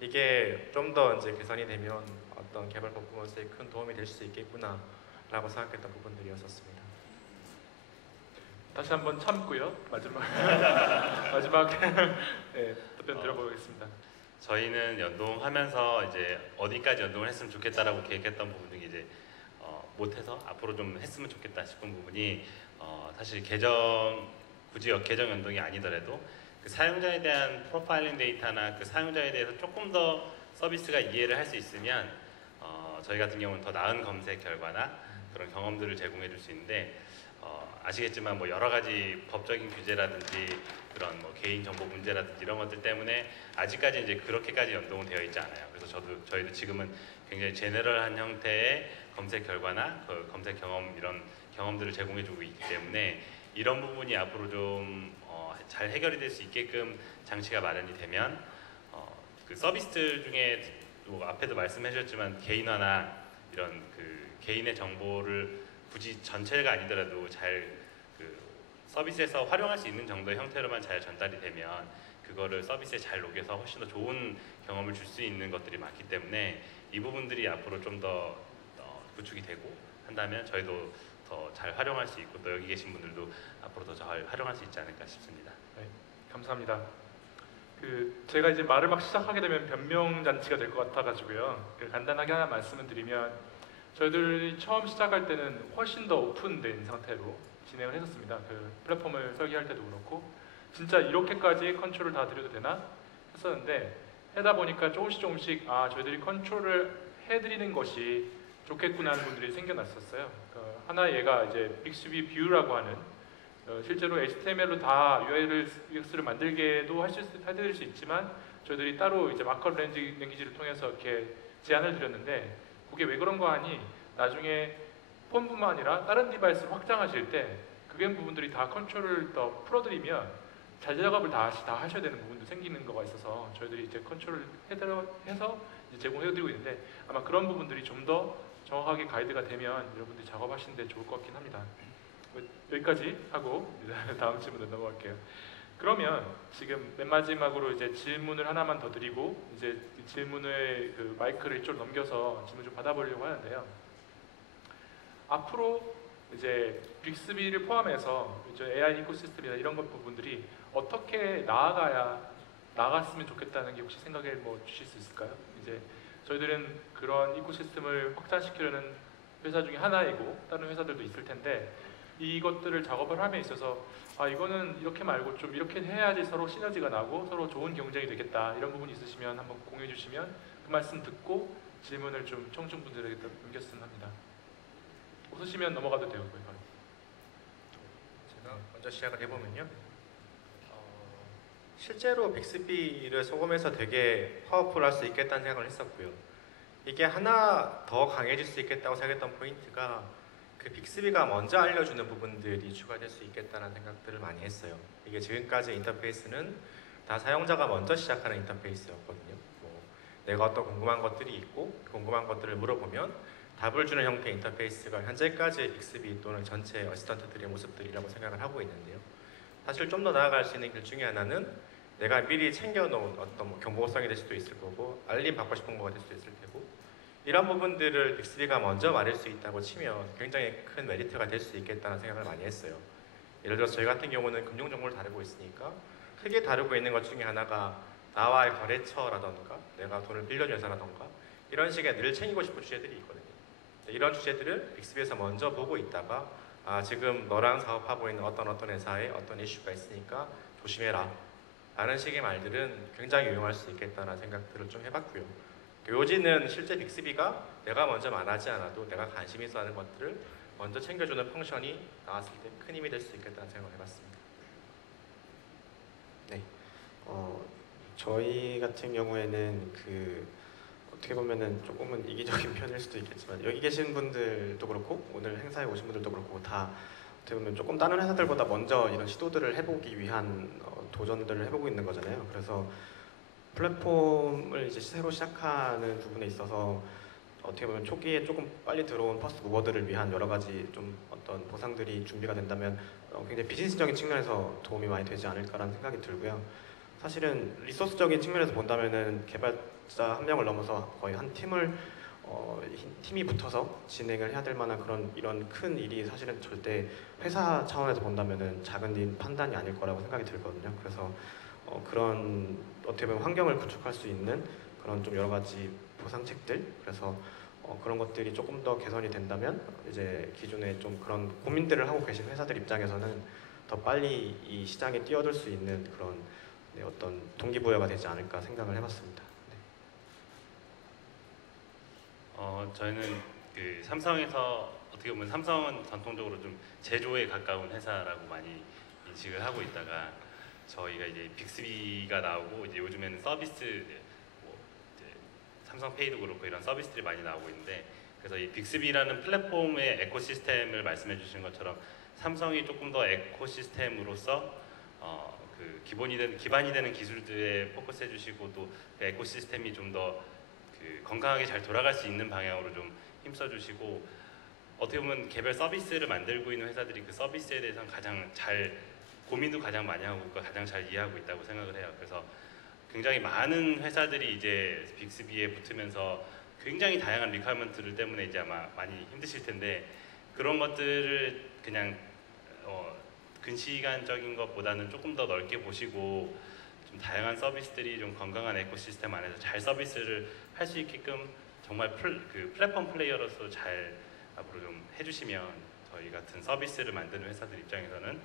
이게 좀 더 이제 개선이 되면 어떤 개발 퍼포먼스에 큰 도움이 될 수 있겠구나라고 생각했던 부분들이었었습니다. 다시 한번 참고요. 마지막 네, 답변 들어보겠습니다. 저희는 연동하면서 이제 어디까지 연동을 했으면 좋겠다라고 계획했던 부분 중에 이제 못해서 앞으로 좀 했으면 좋겠다 싶은 부분이 사실 굳이 계정 연동이 아니더라도 그 사용자에 대한 프로파일링 데이터나 그 사용자에 대해서 조금 더 서비스가 이해를 할 수 있으면 저희 같은 경우는 더 나은 검색 결과나 그런 경험들을 제공해 줄 수 있는데, 아시겠지만 뭐 여러 가지 법적인 규제라든지 그런 뭐 개인정보 문제라든지 이런 것들 때문에 아직까지 이제 그렇게까지 연동은 되어 있지 않아요. 그래서 저희도 지금은 굉장히 제너럴한 형태의 검색 결과나 그 검색 경험, 이런 경험들을 제공해주고 있기 때문에 이런 부분이 앞으로 좀 잘 해결이 될 수 있게끔 장치가 마련이 되면 그 서비스들 중에 또 앞에도 말씀해주셨지만 개인화나 이런 그 개인의 정보를 굳이 전체가 아니더라도 잘 그 서비스에서 활용할 수 있는 정도의 형태로만 잘 전달이 되면 그거를 서비스에 잘 녹여서 훨씬 더 좋은 경험을 줄 수 있는 것들이 많기 때문에 이 부분들이 앞으로 좀 더 구축이 되고 한다면 저희도 더 잘 활용할 수 있고, 또 여기 계신 분들도 앞으로 더 잘 활용할 수 있지 않을까 싶습니다. 네, 감사합니다. 제가 이제 말을 막 시작하게 되면 변명 잔치가 될 것 같아가지고요. 간단하게 하나 말씀을 드리면, 저희들이 처음 시작할 때는 훨씬 더 오픈된 상태로 진행을 했었습니다. 그 플랫폼을 설계할 때도 그렇고 진짜 이렇게까지 컨트롤을 다 드려도 되나 했었는데, 하다 보니까 조금씩 저희들이 컨트롤을 해드리는 것이 좋겠구나 하는 분들이 생겨났었어요. 하나의 예가 이제 빅스비 뷰라고 하는 실제로 HTML로 다 UX를 만들게도 해드릴 수 있지만, 저희들이 따로 이제 마크업 랭귀지를 통해서 이렇게 제안을 드렸는데, 그게 왜 그런가 하니 나중에 폰뿐만 아니라 다른 디바이스를 확장하실 때 그게 부분들이 다 컨트롤을 더 풀어드리면 잘 작업을 다 하셔야 되는 부분도 생기는 거가 있어서 저희들이 이제 컨트롤을 해서 이제 제공해드리고 있는데, 아마 그런 부분들이 좀 더 정확하게 가이드가 되면 여러분들이 작업하시는데 좋을 것 같긴 합니다. 여기까지 하고 다음 질문으로 넘어갈게요. 그러면 지금 맨 마지막으로 이제 질문을 하나만 더 드리고 이제 그 질문을 그 마이크를 이쪽으로 넘겨서 질문 좀 받아보려고 하는데요. 앞으로 이제 빅스비를 포함해서 이제 AI 이코시스템이나 이런 것 부분들이 어떻게 나아갔으면 좋겠다는 게 혹시 생각을 뭐 주실 수 있을까요? 이제 저희들은 그런 이코시스템을 확장시키려는 회사 중에 하나이고 다른 회사들도 있을 텐데 이것들을 작업을 함에 있어서 이거는 이렇게 말고 좀 이렇게 해야지 서로 시너지가 나고 서로 좋은 경쟁이 되겠다 이런 부분이 있으시면 한번 공유해 주시면 그 말씀 듣고 질문을 좀 청중분들에게 넘겼으면 합니다. 웃으시면 넘어가도 돼요. 거의 바로. 제가 먼저 시작을 해보면요. 실제로 빅스비를 소금해서 되게 파워풀할 수 있겠다는 생각을 했었고요. 이게 하나 더 강해질 수 있겠다고 생각했던 포인트가 그 빅스비가 먼저 알려주는 부분들이 추가될 수 있겠다는 생각들을 많이 했어요. 이게 지금까지 인터페이스는 다 사용자가 먼저 시작하는 인터페이스였거든요. 뭐 내가 어떤 궁금한 것들이 있고 궁금한 것들을 물어보면 답을 주는 형태의 인터페이스가 현재까지 빅스비 또는 전체 어시스턴트들의 모습들이라고 생각을 하고 있는데요. 사실 좀 더 나아갈 수 있는 길 중에 하나는 내가 미리 챙겨놓은 어떤 뭐 경보성이 될 수도 있을 거고 알림 받고 싶은 거가 될 수도 있을 테고 이런 부분들을 빅스비가 먼저 말할 수 있다고 치면 굉장히 큰 메리트가 될 수 있겠다는 생각을 많이 했어요. 예를 들어서 저희 같은 경우는 금융정보를 다루고 있으니까 크게 다루고 있는 것 중에 하나가 나와의 거래처라던가 내가 돈을 빌려준 회사라던가 이런 식의 늘 챙기고 싶은 주제들이 있거든요. 이런 주제들을 빅스비에서 먼저 보고 있다가 지금 너랑 사업하고 있는 어떤 회사에 어떤 이슈가 있으니까 조심해라 라는 식의 말들은 굉장히 유용할 수 있겠다는 생각들을 좀 해봤고요. 요지는 실제 빅스비가 내가 먼저 말하지 않아도 내가 관심 있어 하는 것들을 먼저 챙겨주는 펑션이 나왔을 때 큰 힘이 될 수 있겠다는 생각을 해봤습니다. 네. 저희 같은 경우에는 어떻게 보면은 조금은 이기적인 편일 수도 있겠지만 여기 계신 분들도 그렇고 오늘 행사에 오신 분들도 그렇고 다 어떻게 보면 조금 다른 회사들보다 먼저 이런 시도들을 해보기 위한 도전들을 해보고 있는 거잖아요. 그래서 플랫폼을 이제 새로 시작하는 부분에 있어서 어떻게 보면 초기에 조금 빨리 들어온 퍼스트 무버들을 위한 여러 가지 좀 어떤 보상들이 준비가 된다면 굉장히 비즈니스적인 측면에서 도움이 많이 되지 않을까라는 생각이 들고요. 사실은 리소스적인 측면에서 본다면은 개발자 한 명을 넘어서 거의 한 팀이 붙어서 진행을 해야 될 만한 이런 큰 일이 사실은 절대 회사 차원에서 본다면은 작은 일 판단이 아닐 거라고 생각이 들거든요. 그래서 그런 어떻게 보면 환경을 구축할 수 있는 그런 좀 여러 가지 보상책들 그래서 그런 것들이 조금 더 개선이 된다면 이제 기존에 좀 그런 고민들을 하고 계신 회사들 입장에서는 더 빨리 이 시장에 뛰어들 수 있는 그런 어떤 동기부여가 되지 않을까 생각을 해봤습니다. 저희는 그 삼성에서 어떻게 보면 삼성은 전통적으로 좀 제조에 가까운 회사라고 많이 인식을 하고 있다가 저희가 이제 빅스비가 나오고 이제 요즘에는 서비스 뭐 이제 삼성페이도 그렇고 이런 서비스들이 많이 나오고 있는데 그래서 이 빅스비라는 플랫폼의 에코시스템을 말씀해 주신 것처럼 삼성이 조금 더 에코시스템으로서 그 기반이 되는 기술들에 포커스해 주시고 또 그 에코시스템이 좀 더 건강하게 잘 돌아갈 수 있는 방향으로 좀 힘써 주시고 어떻게 보면 개별 서비스를 만들고 있는 회사들이 그 서비스에 대해서는 가장 잘 고민도 가장 많이 하고 가장 잘 이해하고 있다고 생각을 해요. 그래서 굉장히 많은 회사들이 이제 빅스비에 붙으면서 굉장히 다양한 리퀘어먼트들 때문에 이제 아마 많이 힘드실 텐데 그런 것들을 그냥 근시간적인 것보다는 조금 더 넓게 보시고 좀 다양한 서비스들이 좀 건강한 에코시스템 안에서 잘 서비스를 할 수 있게끔 정말 플랫폼 플레이어로서 잘 앞으로 좀 해주시면 저희 같은 서비스를 만드는 회사들 입장에서는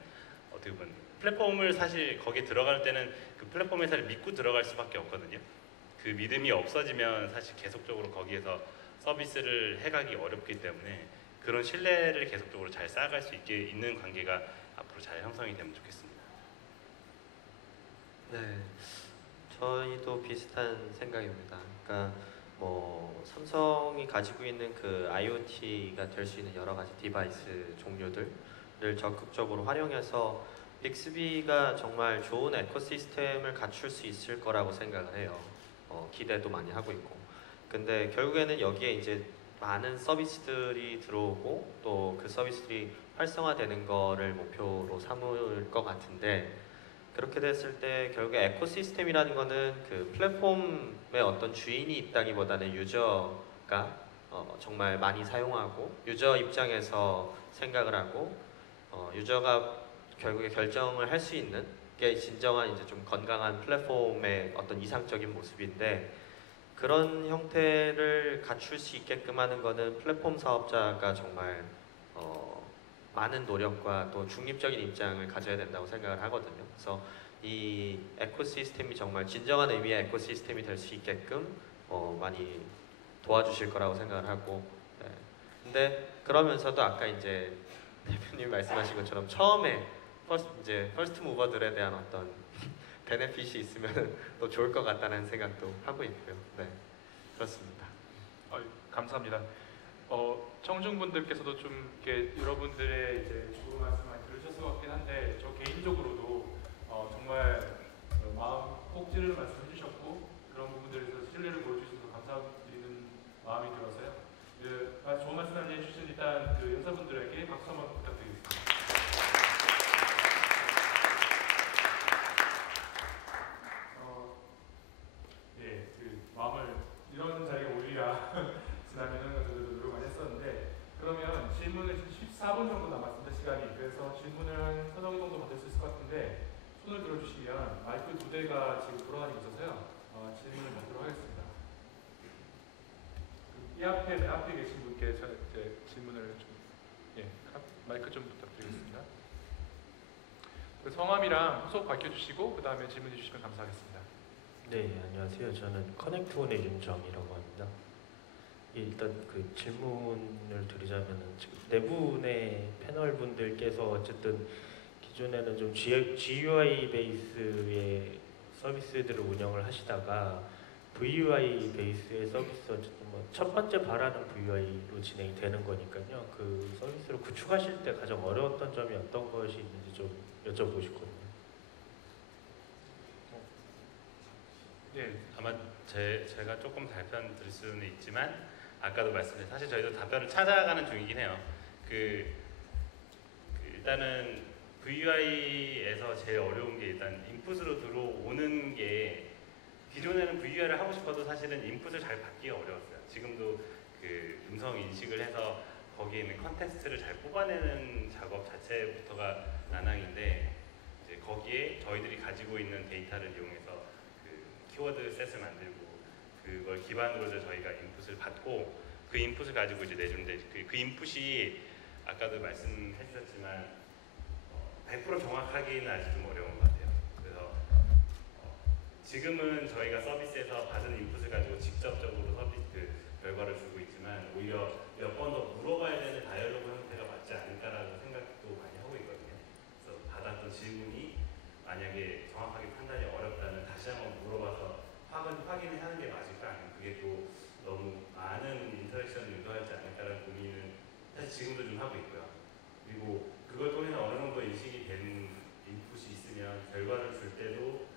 어떻게 보면 플랫폼을 사실 거기에 들어갈 때는 그 플랫폼 회사를 믿고 들어갈 수밖에 없거든요. 그 믿음이 없어지면 사실 계속적으로 거기에서 서비스를 해가기 어렵기 때문에 그런 신뢰를 계속적으로 잘 쌓아갈 수 있게 있는 관계가 앞으로 잘 형성이 되면 좋겠습니다. 네, 저희도 비슷한 생각입니다. 그러니까 뭐 삼성이 가지고 있는 그 IoT가 될 수 있는 여러 가지 디바이스 종류들을 적극적으로 활용해서 빅스비가 정말 좋은 에코시스템을 갖출 수 있을 거라고 생각을 해요. 기대도 많이 하고 있고. 근데 결국에는 여기에 이제 많은 서비스들이 들어오고 또 그 서비스들이 활성화되는 거를 목표로 삼을 것 같은데, 그렇게 됐을 때 결국에 에코시스템이라는 거는 그 플랫폼의 어떤 주인이 있다기보다는 유저가 정말 많이 사용하고 유저 입장에서 생각을 하고 유저가 결국에 결정을 할 수 있는 게 진정한 이제 좀 건강한 플랫폼의 어떤 이상적인 모습인데, 그런 형태를 갖출 수 있게끔 하는 거는 플랫폼 사업자가 정말 많은 노력과 또 중립적인 입장을 가져야 된다고 생각을 하거든요. 그래서 이 에코시스템이 정말 진정한 의미의 에코시스템이 될 수 있게끔 많이 도와주실 거라고 생각을 하고, 네. 근데 그러면서도 아까 이제 대표님 말씀하신 것처럼 처음에 퍼스트 무버들에 대한 어떤 베네핏이 있으면 또 좋을 것 같다는 생각도 하고 있고요. 네, 그렇습니다. 감사합니다. 청중분들께서도 좀 이렇게 여러분들의 이제 좋은 말씀 많이 들으셨을 것 같긴 한데, 저 개인적으로도 정말 마음 꼭 찌르는 말씀 해주셨고 그런 부분들에서 신뢰를 보여주셔서 감사드리는 마음이 들어서요. 좋은 말씀 해주신 일단 그 연사분들에게 박수 한번 부탁드리겠습니다. 예, 그 마음을 이런 자리에 올리라 지난해는 저도 노력 많이 했었는데, 그러면 질문을 14분 정도 남았습니다, 시간이. 그래서 질문을 한 서너 개 정도 받을 수 있을 것 같은데, 손을 들어주시면 마이크 2대가 지금 돌아다니고 있어서요. 질문을 받도록 하겠습니다. 이 앞에 계신 분께 이제 질문을 좀, 마이크 좀 부탁드리겠습니다. 그 성함이랑 소속 밝혀주시고 그 다음에 질문해 주시면 감사하겠습니다. 네, 안녕하세요. 저는 커넥트온의 윤정이라고 합니다. 일단 그 질문을 드리자면은 지금 네 분의 패널 분들께서 어쨌든 기존에는 좀 GUI 베이스의 서비스들을 운영을 하시다가 VUI 베이스의 서비스, 어쨌든 뭐 첫 번째 바라는 VUI로 진행이 되는 거니까요. 그 서비스를 구축하실 때 가장 어려웠던 점이 어떤 것이 있는지 좀 여쭤보고 싶거든요. 네, 아마 제가 조금 답변 드릴 수는 있지만, 아까도 말씀드린 사실 저희도 답변을 찾아가는 중이긴 해요. 일단은 VUI에서 제일 어려운 게 일단 인풋으로 들어오는 게, 기존에는 VUI를 하고 싶어도 사실은 인풋을 잘 받기가 어려웠어요. 지금도 그 음성 인식을 해서 거기에 있는 컨텍스트를 잘 뽑아내는 작업 자체부터가 난항인데, 이제 거기에 저희들이 가지고 있는 데이터를 이용해서 그 키워드 셋을 만들고 그걸 기반으로 저희가 인풋을 받고 그 인풋을 가지고 이제 내주는데, 그 인풋이 아까도 말씀해 주셨지만 100% 정확하기는 아직 좀 어려운 것 같아요. 그래서 지금은 저희가 서비스에서 받은 인풋을 가지고 직접적으로 서비스 결과를 주고 있지만, 오히려 몇 번 더 물어봐야 되는 다이얼로그 형태가 맞지 않을까라는 생각도 많이 하고 있거든요. 그래서 받았던 질문이 만약에 정확하게 판단이 어렵다면 다시 한번 물어봐서 확인을 하는 게 맞을까, 아니면 그게 또 너무 많은 인터랙션을 유도하지 않을까라는 고민을 사실 지금도 좀 하고 있고요. 그리고 그걸 통해서 어느 정도 인식이 된 인풋이 있으면 결과를 줄 때도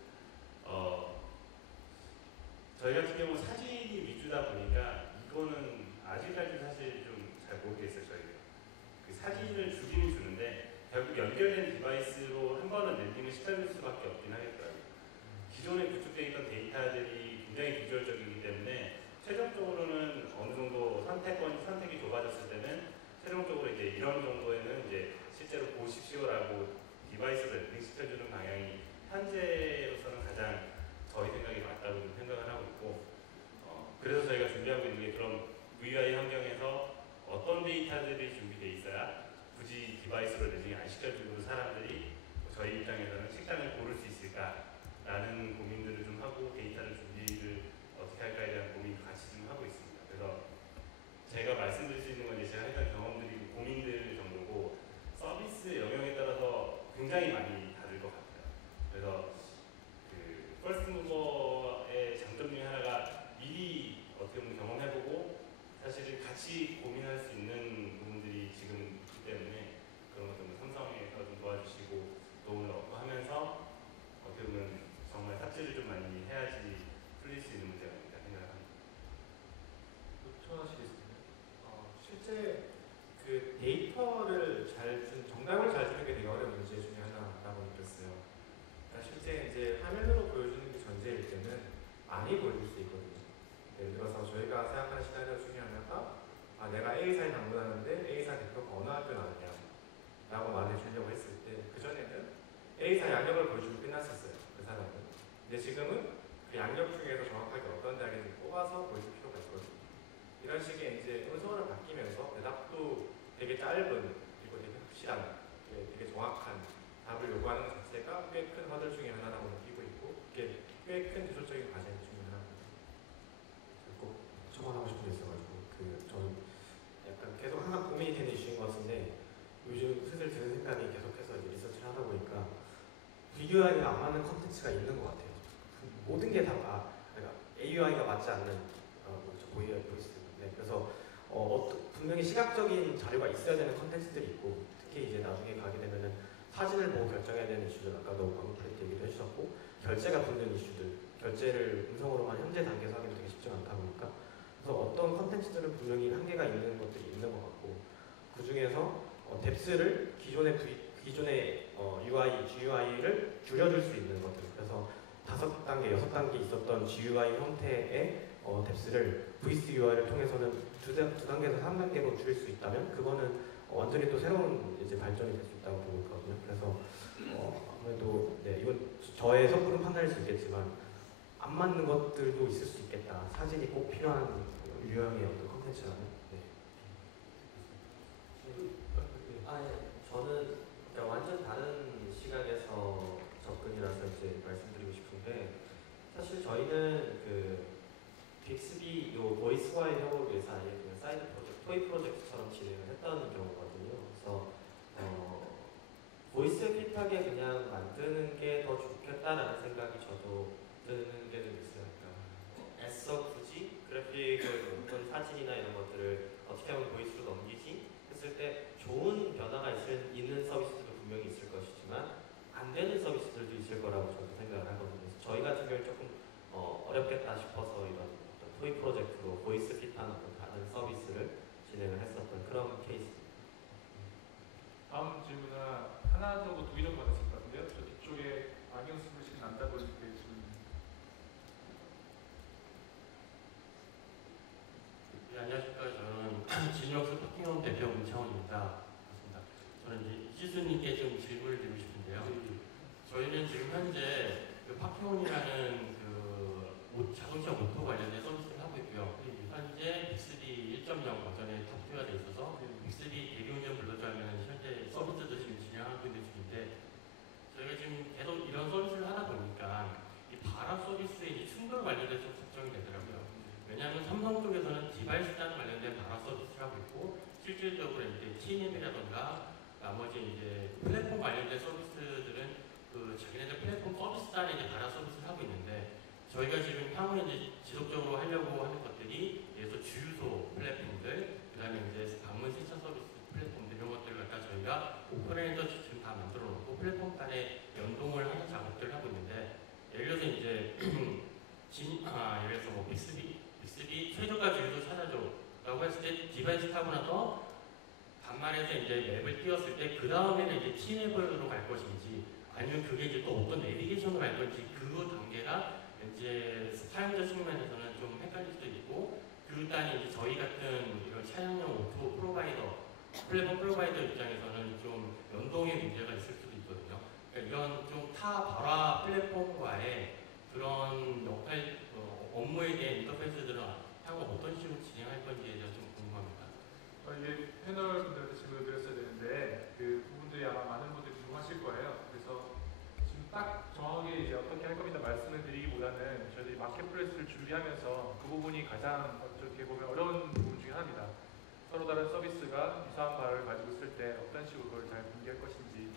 저희 같은 경우 사진이 위주다 보니까 이거는 아직까지 사실 좀 잘 모르겠어요. 저희가 그 사진을 주기는 주는데 결국 연결된 디바이스로 한 번은 랜딩을 시켜줄 수밖에 없긴 하겠더라고요. 기존에 구축되어 있던 데이터들이 굉장히 비주얼적이기 때문에 최종적으로는 어느 정도 선택이 좁아졌을 때는 최종적으로 이제 이런 정도에는 이제 실제로 보십시오라고 디바이스로 랜딩 시켜주는 방향이 현재로서는 가장 저희 생각이 맞다고 생각을 하고 있고, 그래서 저희가 준비하고 있는 게, 그럼 VUI 환경에서 어떤 데이터들이 준비되어 있어야 굳이 디바이스로 랜딩 안 시켜주고 사람들이 저희 입장에서는 식당을 고를 수 있을까라는 고민들을 좀 하고, 데이터를 준비를 어떻게 할까에 대한 고민도 같이 좀 하고 있습니다. 그래서 제가 말씀드릴 수 있는 건 제가 했던 경험들이 고민들 정도고, 서비스 영역에 따라서 굉장히 많이 다를 것 같아요. 그래서 그 퍼스트 무버의 장점 중에 하나가 미리 어떻게 보면 경험해보고 사실은 같이 고민할 수 있는 부분들이 지금 있기 때문에, 그런 것들은 삼성에서 좀 도와주시고 도움을 얻고 하면서 어떻게 보면 정말 삽질을 좀 많이 해야지 풀릴 수 있는 문제가 아닐까 생각합니다. 초하시겠습니다. A사 양력을 보여주고 끝났었어요. 그 사람은. 근데 지금은 그 양력 중에서 정확하게 어떤 자리를 뽑아서 보여줄 필요가 있거든요. 이런 식의 이제 문서로 바뀌면서 대답도 되게 짧은 그리고 되게 확실한 되게 정확한 답을 요구하는 것 자체가 꽤 큰 허들 중에 하나라고 느끼고 있고 그게 꽤 큰 기술적인 과제 중에 하나입니다. 꼭 첨언하고 싶은 게 있어가지고 저는 약간 계속 항상 고민이 되는 이슈인 것 같은데 요즘 슬슬 드는 생각이 계속해서 이제 리서치를 하다 보니까 비교하기가 안 맞는 컨텐츠가 있는 것 같아요. 모든 게 다 그러니까 AUI가 맞지 않는 보이스인데 그래서 분명히 시각적인 자료가 있어야 되는 컨텐츠들이 있고 특히 이제 나중에 가게 되면은 사진을 보고 결정해야 되는 이슈들 아까도 방금 프레트 얘기도 해주셨고 결제가 붙는 이슈들 결제를 음성으로만 현재 단계에서 하기는 되게 쉽지 않다 보니까 그래서 어떤 컨텐츠들은 분명히 한계가 있는 것들이 있는 것 같고 그 중에서 뎁스를 기존의 UI, GUI를 줄여줄 수 있는 것들 그래서 5단계, 6단계 있었던 GUI 형태의 뎁스를 VSUI를 통해서는 두 단계에서 3단계로 줄일 수 있다면 그거는 완전히 또 새로운 이제 발전이 될 수 있다고 보고 있거든요. 그래서 아무래도 이건 저의 섣부른 판단일 수 있겠지만 안 맞는 것들도 있을 수 있겠다. 사진이 꼭 필요한 유형의 어떤 컨텐츠라면. 저는 그러니까 완전 다른 시각에서 접근이라서 이제 말씀드리고 싶은데 사실 저희는 그 빅스비 요 보이스와의 협업을 위해서 아예 그냥 사이드 프로젝트, 토이 프로젝트처럼 진행을 했던 경우거든요. 그래서 보이스 핏하게 그냥 만드는 게 더 좋겠다라는 생각이 저도 드는 게 좀 있어요. 그러니까 애써 굳이 그래픽을 혹은 사진이나 이런 것들을 어떻게 하면 보이스로 넘기지 했을 때 좋은 변화가 있는 서비스도 분명히 있을 것이지만 안 되는 서비스들도 있을 거라고 저도 생각을 하거든요. 그래서 저희 같은 경우에 조금 어렵겠다 싶어서 이런 토이 프로젝트로 보이스 핏한 어떤 다른 서비스를 진행을 했었던 그런 케이스입니다. 다음 질문은 하나 정도 두 개 정도 받았을 것 같은데요. 저 뒤쪽에 안경 쓰시는 남자분이 질문. 네, 안녕하십니까. 저는 진영수 파킹홈 대표 문창훈입니다. 반갑습니다. 저는 이제 시스님께 좀 질문을 드리고 싶은데요. 저희는 지금 현재 그 파킹홈이라는 자동차 오토 관련된 서비스를 하고 있고요. 현재 빅3 1.0 버전에 탑재가 되어 있어서 빅3 대리운전 불러주면 현재 서비스도 지금 진행하고 있는 중인데 저희가 지금 계속 이런 서비스를 하다 보니까 이 발합 서비스의 충돌 관련돼서 좀 걱정이 되더라고요. 왜냐하면 삼성 쪽에서는 디바이스 단 관련된 발합 서비스를 하고 있고 실질적으로 이제 TNM이라던가 나머지 이제 플랫폼 관련된 서비스들은 그 자기네들 플랫폼 서비스 단에 이제 발합 서비스를 하고 있는데 저희가 지금 향후에 이제 지속적으로 하려고 하는 것들이 예를 들어서 주유소 플랫폼들, 그 다음에 이제 방문 세차 서비스 플랫폼들 이런 것들을 갖다 저희가 오퍼레이터 지금 다 만들어 놓고 플랫폼 간에 연동을 하는 작업들을 하고 있는데 예를 들어서 이제 예를 들어서 뭐 빅스비 최저가 주유소 찾아줘라고 했을 때 디바이스 타고 나서 반말해서 이제 맵을 띄웠을 때 그 다음에는 이제 T맵으로 갈 것인지 아니면 그게 이제 또 어떤 내비게이션으로 갈 건지 그 단계가 이제 사용자 측면에서는 좀 헷갈릴 수도 있고 그다음에 이제 저희 같은 이런 차량용 오토 프로바이더 플랫폼 프로바이더 입장에서는 좀 연동의 문제가 있을 수도 있거든요. 그러니까 이런 좀 타 발화 플랫폼과의 그런 역할 업무에 대한 인터페이스들은 향후 어떤 식으로 진행할 건지에 대해서 좀 궁금합니다. 이게 패널 분들한테 질문을 드렸어야 되는데 그 부분들이 아마 많은 분들이 궁금하실 거예요. 그래서 지금 딱 정확하게 이제 어떻게 할 겁니다 말씀을 드리기보다는 저희들이 마켓플레이스를 준비하면서 그 부분이 가장 어떻게 보면 어려운 부분 중에 하나입니다. 서로 다른 서비스가 유사한 바를 가지고 있을 때 어떤 식으로 그걸 잘 분기할 것인지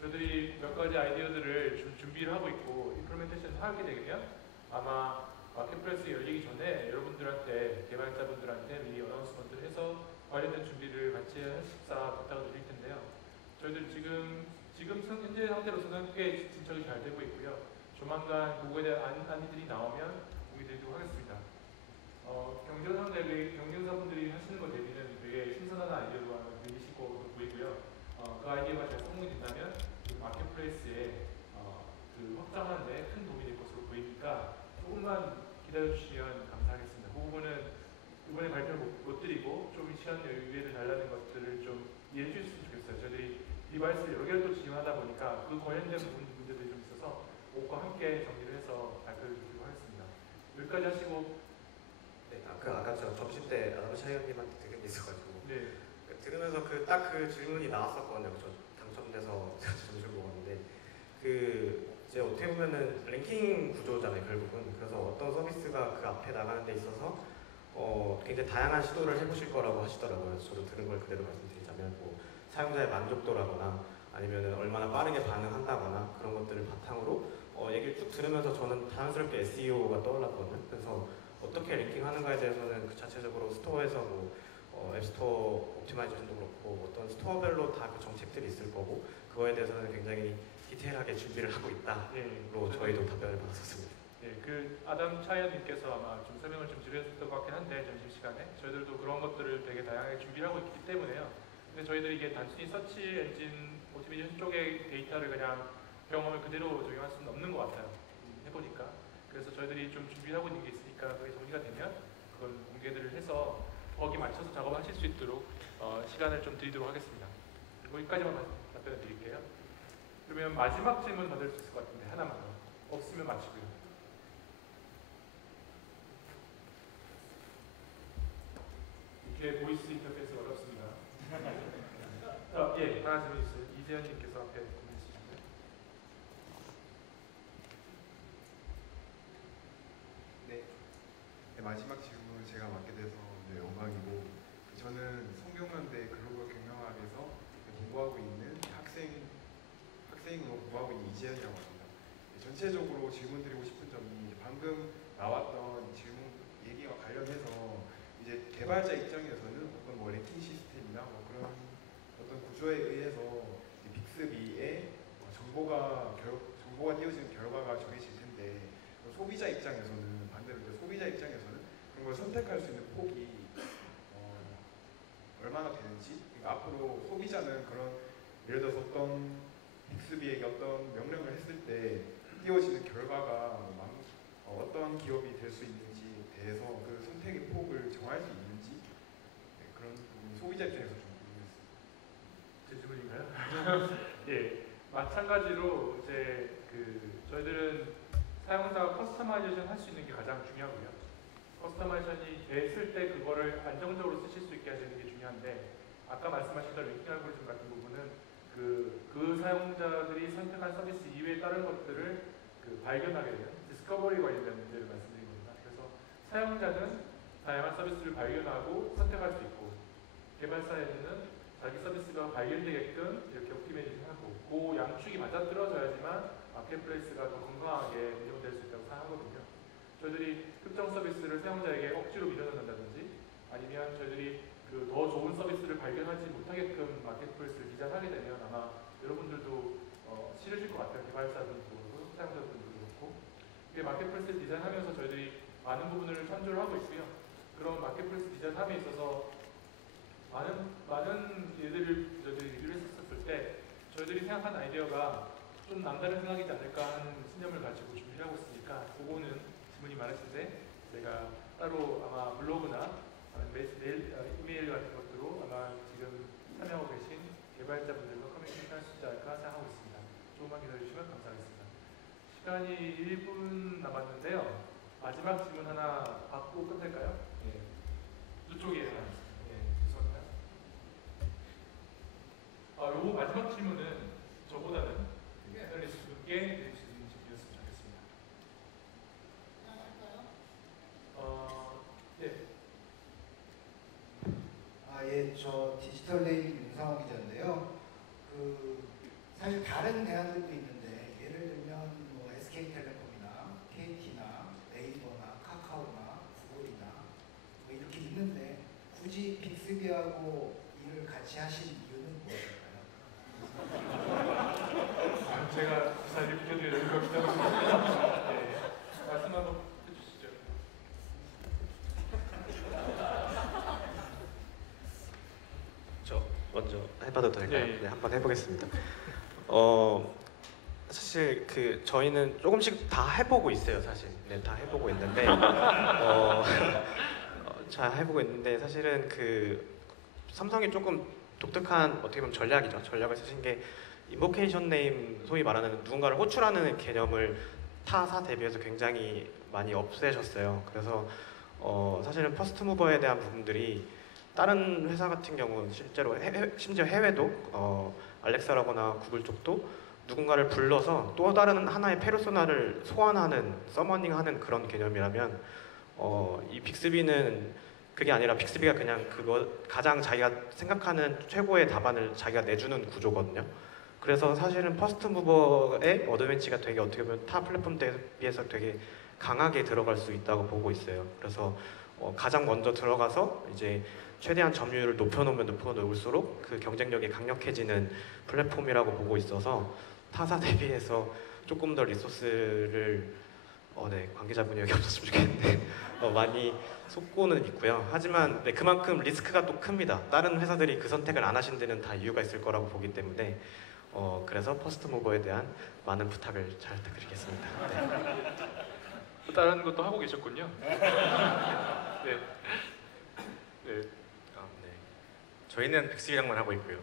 저희들이 몇 가지 아이디어들을 준비를 하고 있고 임플리멘테이션을 하게 되면 아마 마켓플레이스 열리기 전에 여러분들한테 개발자분들한테 미리 어나운스먼트를 해서 관련된 준비를 같이 하십사 부탁을 드릴 텐데요. 저희들 지금 현재 상태로서는 꽤 진척이 잘 되고 있고요. 조만간 그거에 대한 안들이 나오면 공유드리도록 하겠습니다. 경쟁사분들이 하시는 것 대비는 되게 신선한 아이디어로 들리실 것으로 보이고요. 그 아이디어가 잘 성공이 된다면 마켓플레이스에 그 확장하는 데 큰 도움이 될 것으로 보이니까 조금만 기다려주시면 감사하겠습니다. 그 부분은 이번에 발표를 못 드리고 좀 시간 여유를 달라는 것들을 좀 이해해 주셨으면 좋겠어요. 저희들이 디바이스 여러 개를 또 지원하다 보니까 그 관련된 문제들이 좀 있어서 그것과 함께 정리를 해서 발표를 드리도록 하겠습니다. 여기까지 하시고 네, 아까 저 접시 때 아담 차이언님한테 들은 게 있어가지고 네, 들으면서 딱 그 질문이 나왔었거든요. 저 당첨돼서 점수를 먹었는데 이제 어떻게 보면은 랭킹 구조잖아요, 결국은. 그래서 어떤 서비스가 그 앞에 나가는 데 있어서 굉장히 다양한 시도를 해보실 거라고 하시더라고요. 저도 들은 걸 그대로 말씀드리자면 뭐 사용자의 만족도라거나 아니면 얼마나 빠르게 반응한다거나 그런 것들을 바탕으로 얘기를 쭉 들으면서 저는 자연스럽게 SEO가 떠올랐거든요. 그래서 어떻게 랭킹하는가에 대해서는 그 자체적으로 스토어에서 앱스토어 옵티마이제이션도 그렇고 어떤 스토어별로 다 그 정책들이 있을 거고 그거에 대해서는 굉장히 디테일하게 준비를 하고 있다로 네, 저희도 답변을 받았었습니다. 네, 그 아담 차이언님께서 아마 좀 설명을 좀 드렸을 것 같긴 한데 점심시간에 저희들도 그런 것들을 되게 다양하게 준비를 하고 있기 때문에요. 근데 저희들이 이게 단순히 서치 엔진 오토메이션 쪽의 데이터를 그냥 경험을 그대로 적용할 수는 없는 것 같아요. 해보니까. 그래서 저희들이 좀 준비를 하고 있는 게 있으니까 그게 정리가 되면 그걸 공개들을 해서 거기 맞춰서 작업하실 수 있도록 시간을 좀 드리도록 하겠습니다. 여기까지만 답변을 드릴게요. 그러면 마지막 질문 받을 수 있을 것 같은데 하나만 더. 없으면 마치고요. 이렇게 보이스 인터페이스 어렵습니다. 예, 하나 질문 있어요. 이재현님께서 앞에 질문 있으신가요? 네, 마지막 질문을 제가 맡게 돼서 영광이고 저는 성균관대 글로벌 경영학에서 공부하고 있는 학생으로 공부하고 있는 이재현이라고 합니다. 전체적으로 질문드리고 싶은 점이 방금 나왔던 질문 얘기와 관련해서 이제 개발자 입장에서는 어떤 랭킹 시스템이나 그런 어떤 구조에 의해서 빅스비에 정보가 띄어지는 결과가 정해질 텐데 소비자 입장에서는 반대로 소비자 입장에서는 그런 걸 선택할 수 있는 폭이 얼마나 되는지, 그러니까 앞으로 소비자는 그런 예를 들어서 어떤 빅스비에게 어떤 명령을 했을 때 띄어지는 결과가 어떤 기업이 될 수 있는지에 대해서 그 선택의 폭을 정할 수 있는지 그런 부분이 소비자 입장에서 좀 궁금했습니다. 제 질문인가요? 예, 마찬가지로 이제 저희들은 사용자가 커스터마이제이션 할 수 있는 게 가장 중요하고요. 커스터마이제이션이 됐을 때 그거를 안정적으로 쓰실 수 있게 하시는 게 중요한데 아까 말씀하셨던 랭킹 알고리즘 같은 부분은 그 사용자들이 선택한 서비스 이외에 다른 것들을 발견하게 되는 디스커버리 관련된 문제를 말씀드린 겁니다. 그래서 사용자는 다양한 서비스를 발견하고 선택할 수 있고 개발사에는 자기 서비스가 발견되게끔 이렇게 옵티메이션하고 그 양축이 맞아떨어져야지만 마켓플레이스가 더 건강하게 운영될 수 있다고 생각하거든요. 저희들이 특정 서비스를 사용자에게 억지로 밀어넣는다든지 아니면 저희들이 더 좋은 서비스를 발견하지 못하게끔 마켓플레이스를 디자인하게 되면 아마 여러분들도 싫으실 것 같아요. 개발자분들도 그렇고 사용자분들도 그렇고. 이게 마켓플레이스 디자인하면서 저희들이 많은 부분을 참조를 하고 있고요. 그런 마켓플레이스 디자인함에 있어서 많은 일들을 저희들이 리뷰를 했었을 때 저희들이 생각한 아이디어가 좀 남다른 생각이지 않을까 하는 신념을 가지고 준비를 하고 있으니까 그거는 질문이 많으실 때 제가 따로 아마 블로그나 이메일 같은 것들로 아마 지금 참여하고 계신 개발자분들과 커뮤니케이션 할 수 있지 않을까 생각하고 있습니다. 조금만 기다려주시면 감사하겠습니다. 시간이 1분 남았는데요. 마지막 질문 하나 받고 끝낼까요? 예. 이쪽에 하나 있습니다. 예, 죄송합니다. 요거 마지막 질문은 저보다는 패널리스트 분께 내주시는 질문이었으면 좋겠습니다. 네. 예, 저 디지털 데일리 윤상호 기자인데요. 사실 다른 대안들도 있는데 예를 들면 뭐 SK텔레콤이나 KT나 네이버나 카카오나 구글이나 뭐 이렇게 있는데 굳이 빅스비하고 일을 같이 하신 이유는 무엇일까요? 제가 기사를 비켜드릴 여유가 없기 때문에 네, 말씀 한번 해주시죠. 저 먼저 해봐도 될까요? 네. 네, 한번 해보겠습니다. 사실 저희는 조금씩 다 해보고 있어요. 사실 다 해보고 있는데 잘 해보고 있는데 사실은 삼성이 조금 독특한 어떻게 보면 전략이죠. 전략을 쓰신 게 인보케이션 네임, 소위 말하는 누군가를 호출하는 개념을 타사 대비해서 굉장히 많이 없애셨어요. 그래서 사실은 퍼스트 무버에 대한 부분들이 다른 회사 같은 경우 실제로 심지어 해외도 알렉사라거나 구글 쪽도 누군가를 불러서 또 다른 하나의 페르소나를 소환하는, 서머닝하는 그런 개념이라면 이 빅스비는 그게 아니라 빅스비가 그냥 그거 가장 자기가 생각하는 최고의 답안을 자기가 내주는 구조거든요. 그래서 사실은 퍼스트 무버의 어드밴치가 되게 어떻게 보면 타 플랫폼 대비해서 되게 강하게 들어갈 수 있다고 보고 있어요. 그래서 가장 먼저 들어가서 이제 최대한 점유율을 높여놓으면 높여놓을수록 그 경쟁력이 강력해지는 플랫폼이라고 보고 있어서 타사 대비해서 조금 더 리소스를 관계자분이 여기 없었으면 좋겠는데 많이 쏟고는 있고요. 하지만 그만큼 리스크가 또 큽니다. 다른 회사들이 그 선택을 안 하신 데는 다 이유가 있을 거라고 보기 때문에 그래서 퍼스트 무버에 대한 많은 부탁을 잘 부탁드리겠습니다. 네. 또 다른 것도 하고 계셨군요. 네. 네. 저희는 빅스비랑만 하고 있고요.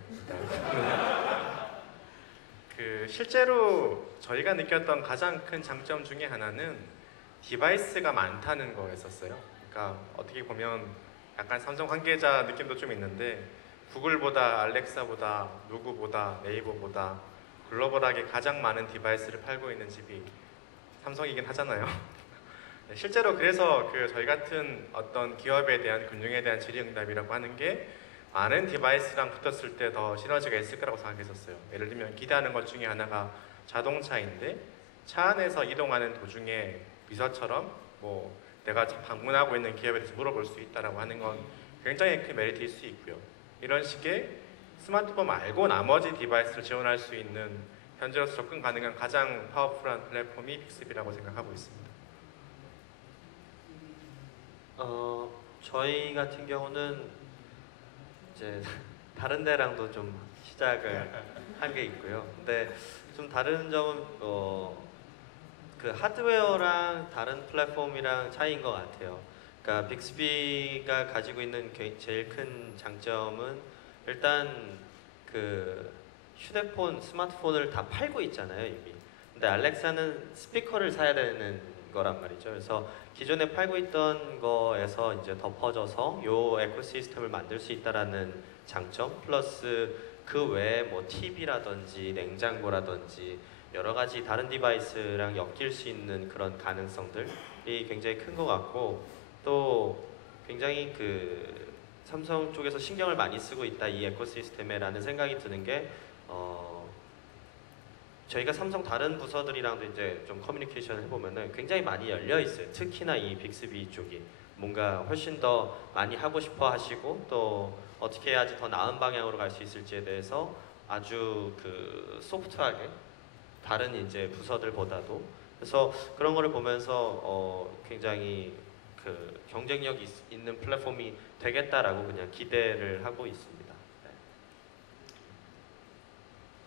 실제로 저희가 느꼈던 가장 큰 장점 중에 하나는 디바이스가 많다는 거였었어요. 그러니까 어떻게 보면 약간 삼성 관계자 느낌도 좀 있는데 구글보다 알렉사보다 누구보다 네이버보다 글로벌하게 가장 많은 디바이스를 팔고 있는 집이 삼성이긴 하잖아요. 실제로 그래서 저희 같은 어떤 기업에 대한 금융에 대한 질의응답이라고 하는 게 많은 디바이스랑 붙었을 때 더 시너지가 있을 거라고 생각했었어요. 예를 들면 기대하는 것 중에 하나가 자동차인데 차 안에서 이동하는 도중에 비서처럼 내가 방문하고 있는 기업에 대해서 물어볼 수 있다라고 하는 건 굉장히 큰 메리트일 수 있고요. 이런 식의 스마트폰 말고 나머지 디바이스를 지원할 수 있는 현재로서 접근 가능한 가장 파워풀한 플랫폼이 빅스비라고 생각하고 있습니다. 저희 같은 경우는 이제 다른 데랑도 좀 시작을 한 게 있고요. 근데 좀 다른 점은 그 하드웨어랑 다른 플랫폼이랑 차이인 것 같아요. 그러니까 빅스비가 가지고 있는 제일 큰 장점은 일단 그 휴대폰, 스마트폰을 다 팔고 있잖아요 이미. 근데 알렉사는 스피커를 사야 되는 거란 말이죠. 그래서 기존에 팔고 있던 거에서 이제 덮어져서 요 에코시스템을 만들 수 있다라는 장점 플러스 그 외에 TV라든지 냉장고라든지 여러 가지 다른 디바이스랑 엮일 수 있는 그런 가능성들이 굉장히 큰 것 같고 또 굉장히 그 삼성 쪽에서 신경을 많이 쓰고 있다 이 에코시스템에라는 생각이 드는 게 저희가 삼성 다른 부서들이랑도 이제 좀 커뮤니케이션을 해보면은 굉장히 많이 열려 있어요. 특히나 이 빅스비 쪽이 뭔가 훨씬 더 많이 하고 싶어 하시고 또 어떻게 해야지 더 나은 방향으로 갈 수 있을지에 대해서 아주 그 소프트하게 다른 이제 부서들보다도 그래서 그런 거를 보면서 굉장히 그 경쟁력 있는 플랫폼이 되겠다라고 그냥 기대를 하고 있습니다.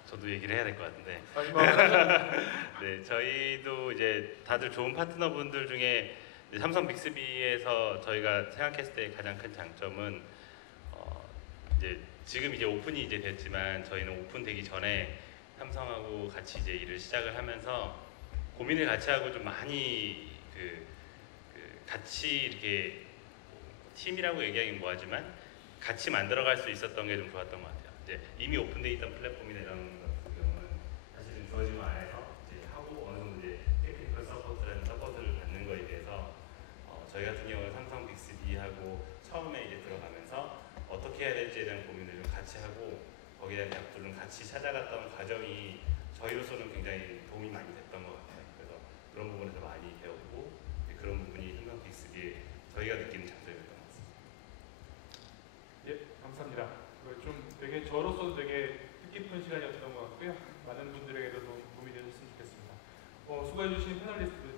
저도 얘기를 해야 될 것 같은데. 마지막 네, 저희도 이제 다들 좋은 파트너분들 중에 이제 삼성 빅스비에서 저희가 생각했을 때 가장 큰 장점은 이제 지금 이제 오픈이 이제 됐지만 저희는 오픈되기 전에 삼성하고 같이 이제 일을 시작을 하면서 고민을 같이 하고 좀 많이 같이 이렇게 팀이라고 얘기하긴 뭐하지만 같이 만들어갈 수 있었던 게 좀 좋았던 것 같아요. 이제 이미 오픈돼 있던 플랫폼이나 이런 경우는 사실은 주어진 안에서 이제 하고 어느 정도 이제 테크니컬 서포트라는 서포트를 받는 거에 대해서 저희 같은 경우는 삼성 빅스비하고 처음에 이제 들어가면서 어떻게 해야 될지에 대한 고민을 좀 같이 하고 거기에 대한 대학들은 같이 찾아갔던 과정이 저희로서는 굉장히 도움이 많이 됐던 것 같아요. 그래서 그런 부분에서 많이 배웠고 그런 부분이 삼성 빅스비의 저희가 느끼는 장점이었던 것 같습니다. 예, 감사합니다. 좀 되게 저로서도 되게 뜻깊은 시간이었던 것 같고요. 많은 분들에게도 도움이 되셨으면 좋겠습니다. 수고해주신 패널리스트